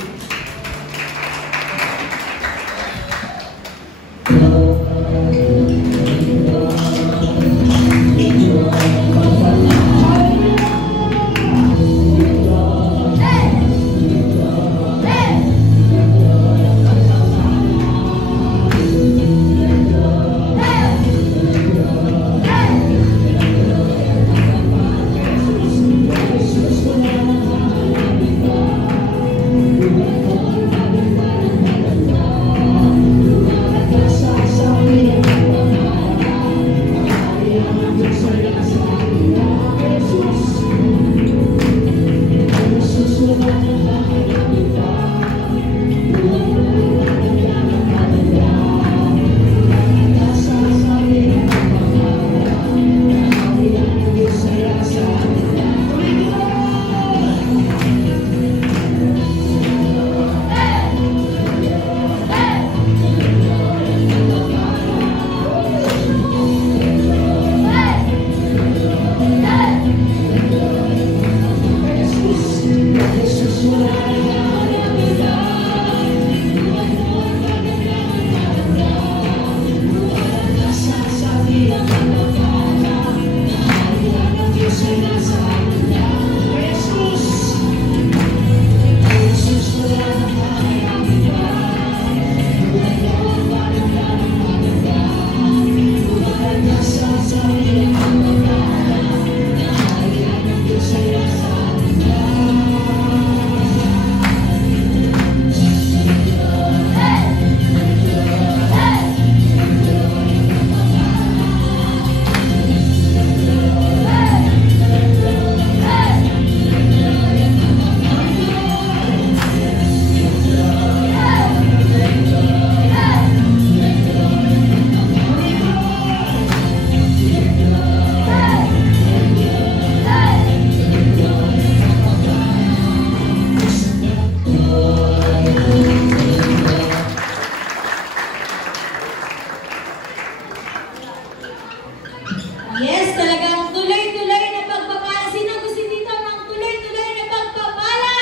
Yes, talagang tuloy-tuloy na pagpapala. Sino gusto dito ng tuloy-tuloy na pagpapala?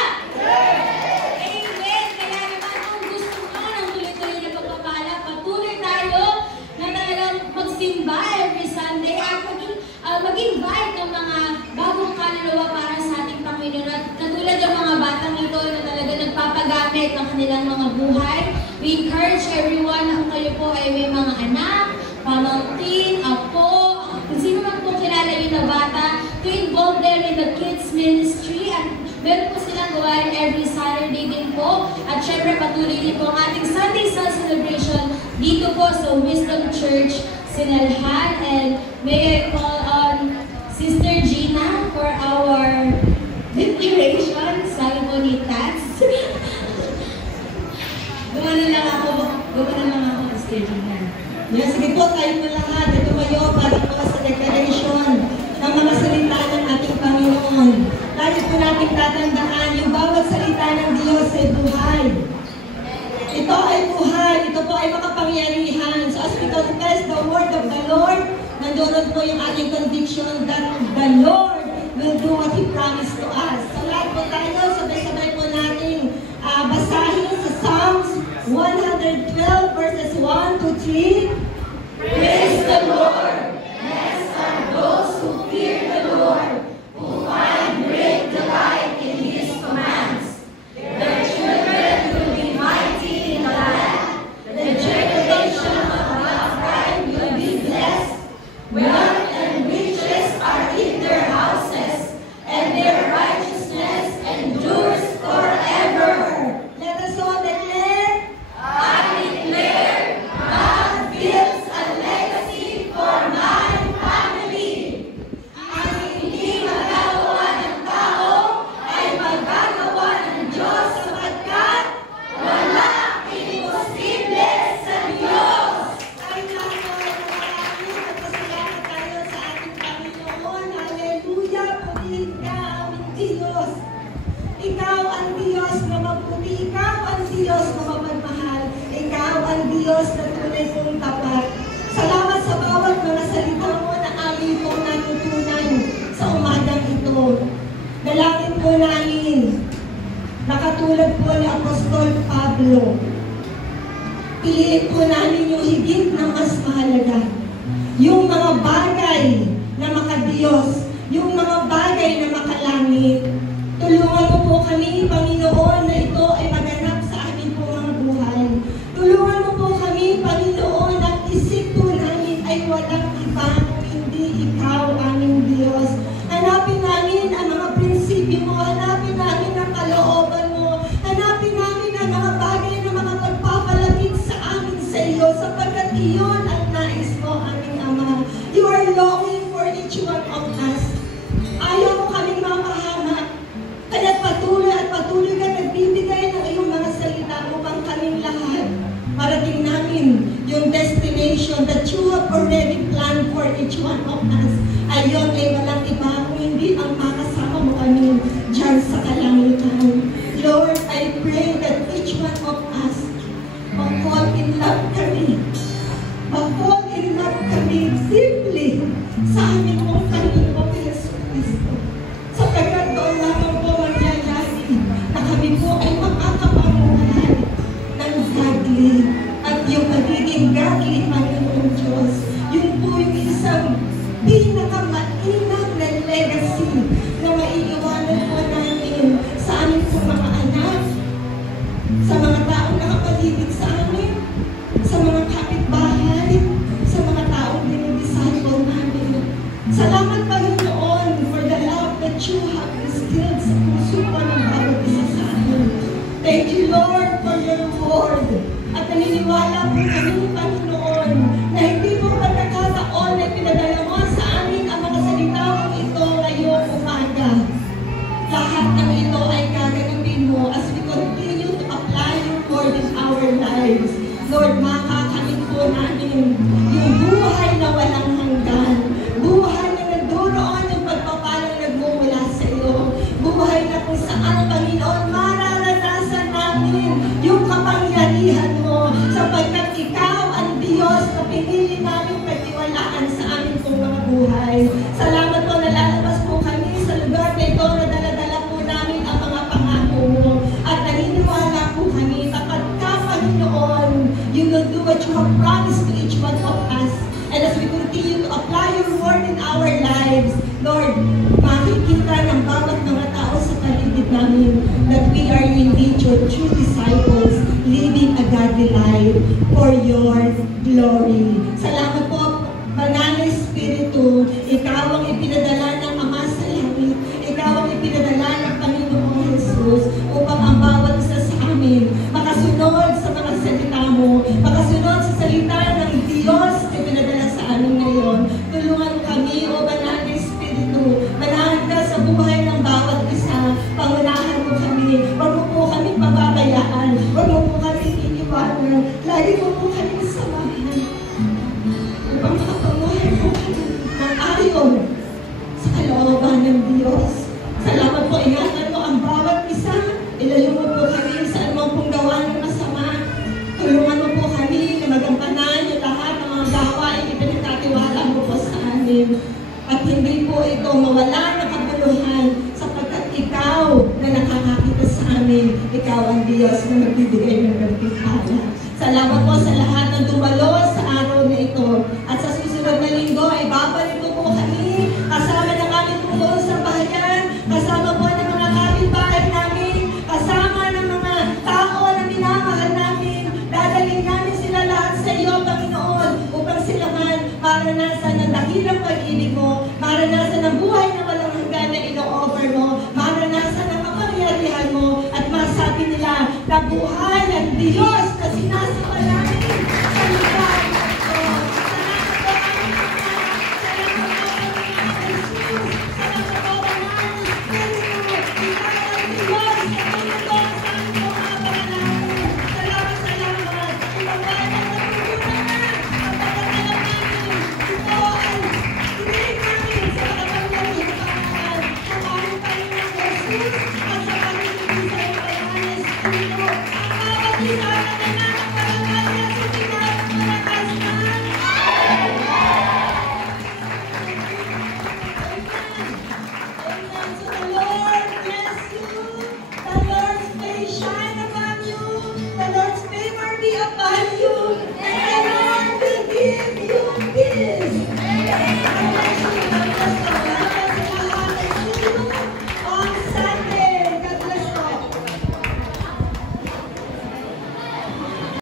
Amen! Kaya naman kung gusto mo ng tuloy-tuloy na pagpapala, patuloy tayo na talagang magsimba every Sunday at mag-invite ng mga bagong kaluluwa para sa ating Panginoon. At katulad ng mga batang ito na talaga nagpapagamit ng kanilang mga buhay, we encourage everyone na kung kayo po ay may mga anak, pamangkin, apo, kung sino man po kilala yun na bata, to involve them in the kids ministry. At meron po silang gawain every Saturday din po. At syempre patuloy din po ang ating Sunday Sun celebration dito po sa Wisdom Church, Sinalhan. And may I call on Sister Gina for our declaration. Sabi po ni Tats. Gumana lang ako, Sister Gina. Yes, sige po, tayo po lahat. Ito kayo para po sa declaration ng mga salita ng ating Panginoon. Tayo po natin tatandaan yung bawat salita ng Diyos ay buhay. Ito ay buhay. Ito po ay makapangyarihan. So as we confess the word of the Lord, nandoon po yung ating conviction that the Lord will do what He promised to us. So lahat po tayo, sabay-sabay po natin basahin sa Psalms 112 verses 1 to 3. Praise the Lord! Blessed are those who fear the Lord, who find great delight in His commands. Their children will be mighty in the land. The generation of the upright will be blessed. Wealth and riches are in their houses, and their righteousness endures forever. Let us all declare, I declare, God builds a legacy for my family. Ang hindi magagawa ng tao ay magagawa ng Diyos sapagkat walang imposible sa Diyos. ay maraming nagpasalamat tayo sa ating Panginoon. Hallelujah! Purihin ka, aming Diyos. Ikaw ang Diyos na mabuti. Ikaw ang Diyos na mapagmahal. Ikaw ang Diyos na tunay kong tapat. Salamat sa bawat mga salita mo na aming pong natutunan sa umagang ito. Dalangin po namin na katulad po ni Apostol Pablo. Piliin po namin yung higit na mas mahalaga. Yung mga bagay na makadiyos, yung mga bagay na makalangit. Tulungan mo po kami, Panginoon, na ito ay maganap sa aming po mga buhay. Tulungan mo po kami, Panginoon, at isip po namin ay walang iba kung hindi Ikaw, aming Diyos. Hanapin namin ang mga prinsipyo mo, hanapin namin ang kalooban mo, hanapin namin ang mga bagay na makapagpapalapit sa amin sa iyo, sapagkat iyon ang nais mo, aming Ama. You are longing for each one of us. Ayaw mo kaming mapahamak. Kaya patuloy at patuloy ka nagbibigay ng iyong mga salita upang kaming lahat marating namin yung destination that you have already planned for each one of us. Ayon ay walang iba kung hindi ang makasama mo kami dyan sa kalangitan. Lord, I pray that each one of us mag-fall in love kami. Mag-fall in love kami simply sa aming mong Panginoong Yesu Cristo. Sapagkat doon lamang po mangyayari na kami po ay makakapamuhay ng godly at yung magiging godly Panginoong Diyos. Yun po yung isang pinakamainam na legacy na maiiwanan po namin sa aming po mga anak, sa mga taong nakapaligid sa amin, sa mga kapitbahay, sa mga taong dinidisciple namin. Salamat, Panginoon, for the love that you have instilled sa puso ko ng bawat isa sa amin. Thank you, Lord, for your word. At naniniwala po kami, Panginoon, na hindi po pagkakataon na pinadala mo sa amin ang mga salita mong ito ngayong umaga. Lahat ng ito ay gagawin mo as we continue to apply your word in our lives. Lord, makakamin po namin yung buhay na walang hanggan. Buhay na nagduroon yung pagpapalang nagmumula sa iyo. Buhay na kung saan, Panginoon, mararanasan namin yung kapangyarihan mo sapagkat ikaw ang Diyos na pinili namin pagtiwalaan sa amin pong mga buhay. Salamat po na lalabas po kami sa lugar na ito na dala-dala po namin ang mga pangako mo. At naniniwala po kami kapag ka, Panginoon, you will do what you have promised to each one of us. And as we continue to apply your word in our lives, Lord, makikita ng bawat mga tao sa paligid namin that we are indeed your true disciples, living a godly life for your glory. Salamat po, Banal Espiritu, ikaw ang ipinadala ng Ama sa langit, ikaw ang ipinadala ng Panginoong Jesus upang ang bawat isa sa amin makasunod sa mga salita mo, makasunod sa salita ng Diyos na pinadala sa amin ngayon. Tulungan kami, O Banal Espiritu, manahan ka sa buhay ng bawat isa, pangunahan mo kami, huwag mo po kami pababayaan, huwag mo po kami iiwanan, lagi mo po kami samahan, upang makapamuhay po kami ng ayon sa kalooban ng Diyos. Salamat po, ingatan mo ang bawat isa, ilayo mo po kami sa anumang pong gawa ng masama, tulungan mo po kami na magampanan yung lahat ng mga gawain ipinagkatiwala mo po sa amin. At hindi po ito mawala ng kabuluhan kapuluhan, sapagkat ikaw na nakakakita sa amin, ikaw ang Diyos na magbibigay ng gantimpala. Salamat po sa lahat ng dumalo sa araw na ito. At sa susunod na linggo ay babalik po kami, kasama ng aming pumuong sa bahayan, kasama po ng mga kapitbahay namin, kasama ng mga tao na minamahal namin. Dadalhin namin sila lahat sa iyo, Panginoon, upang sila man maranasan ng dakilang pag-ibig mo, maranasan ng buhay na walang hanggan na ino-offer mo, maranasan ng kapangyarihan mo, at masabi nila na buhay ng Diyos na sinasamba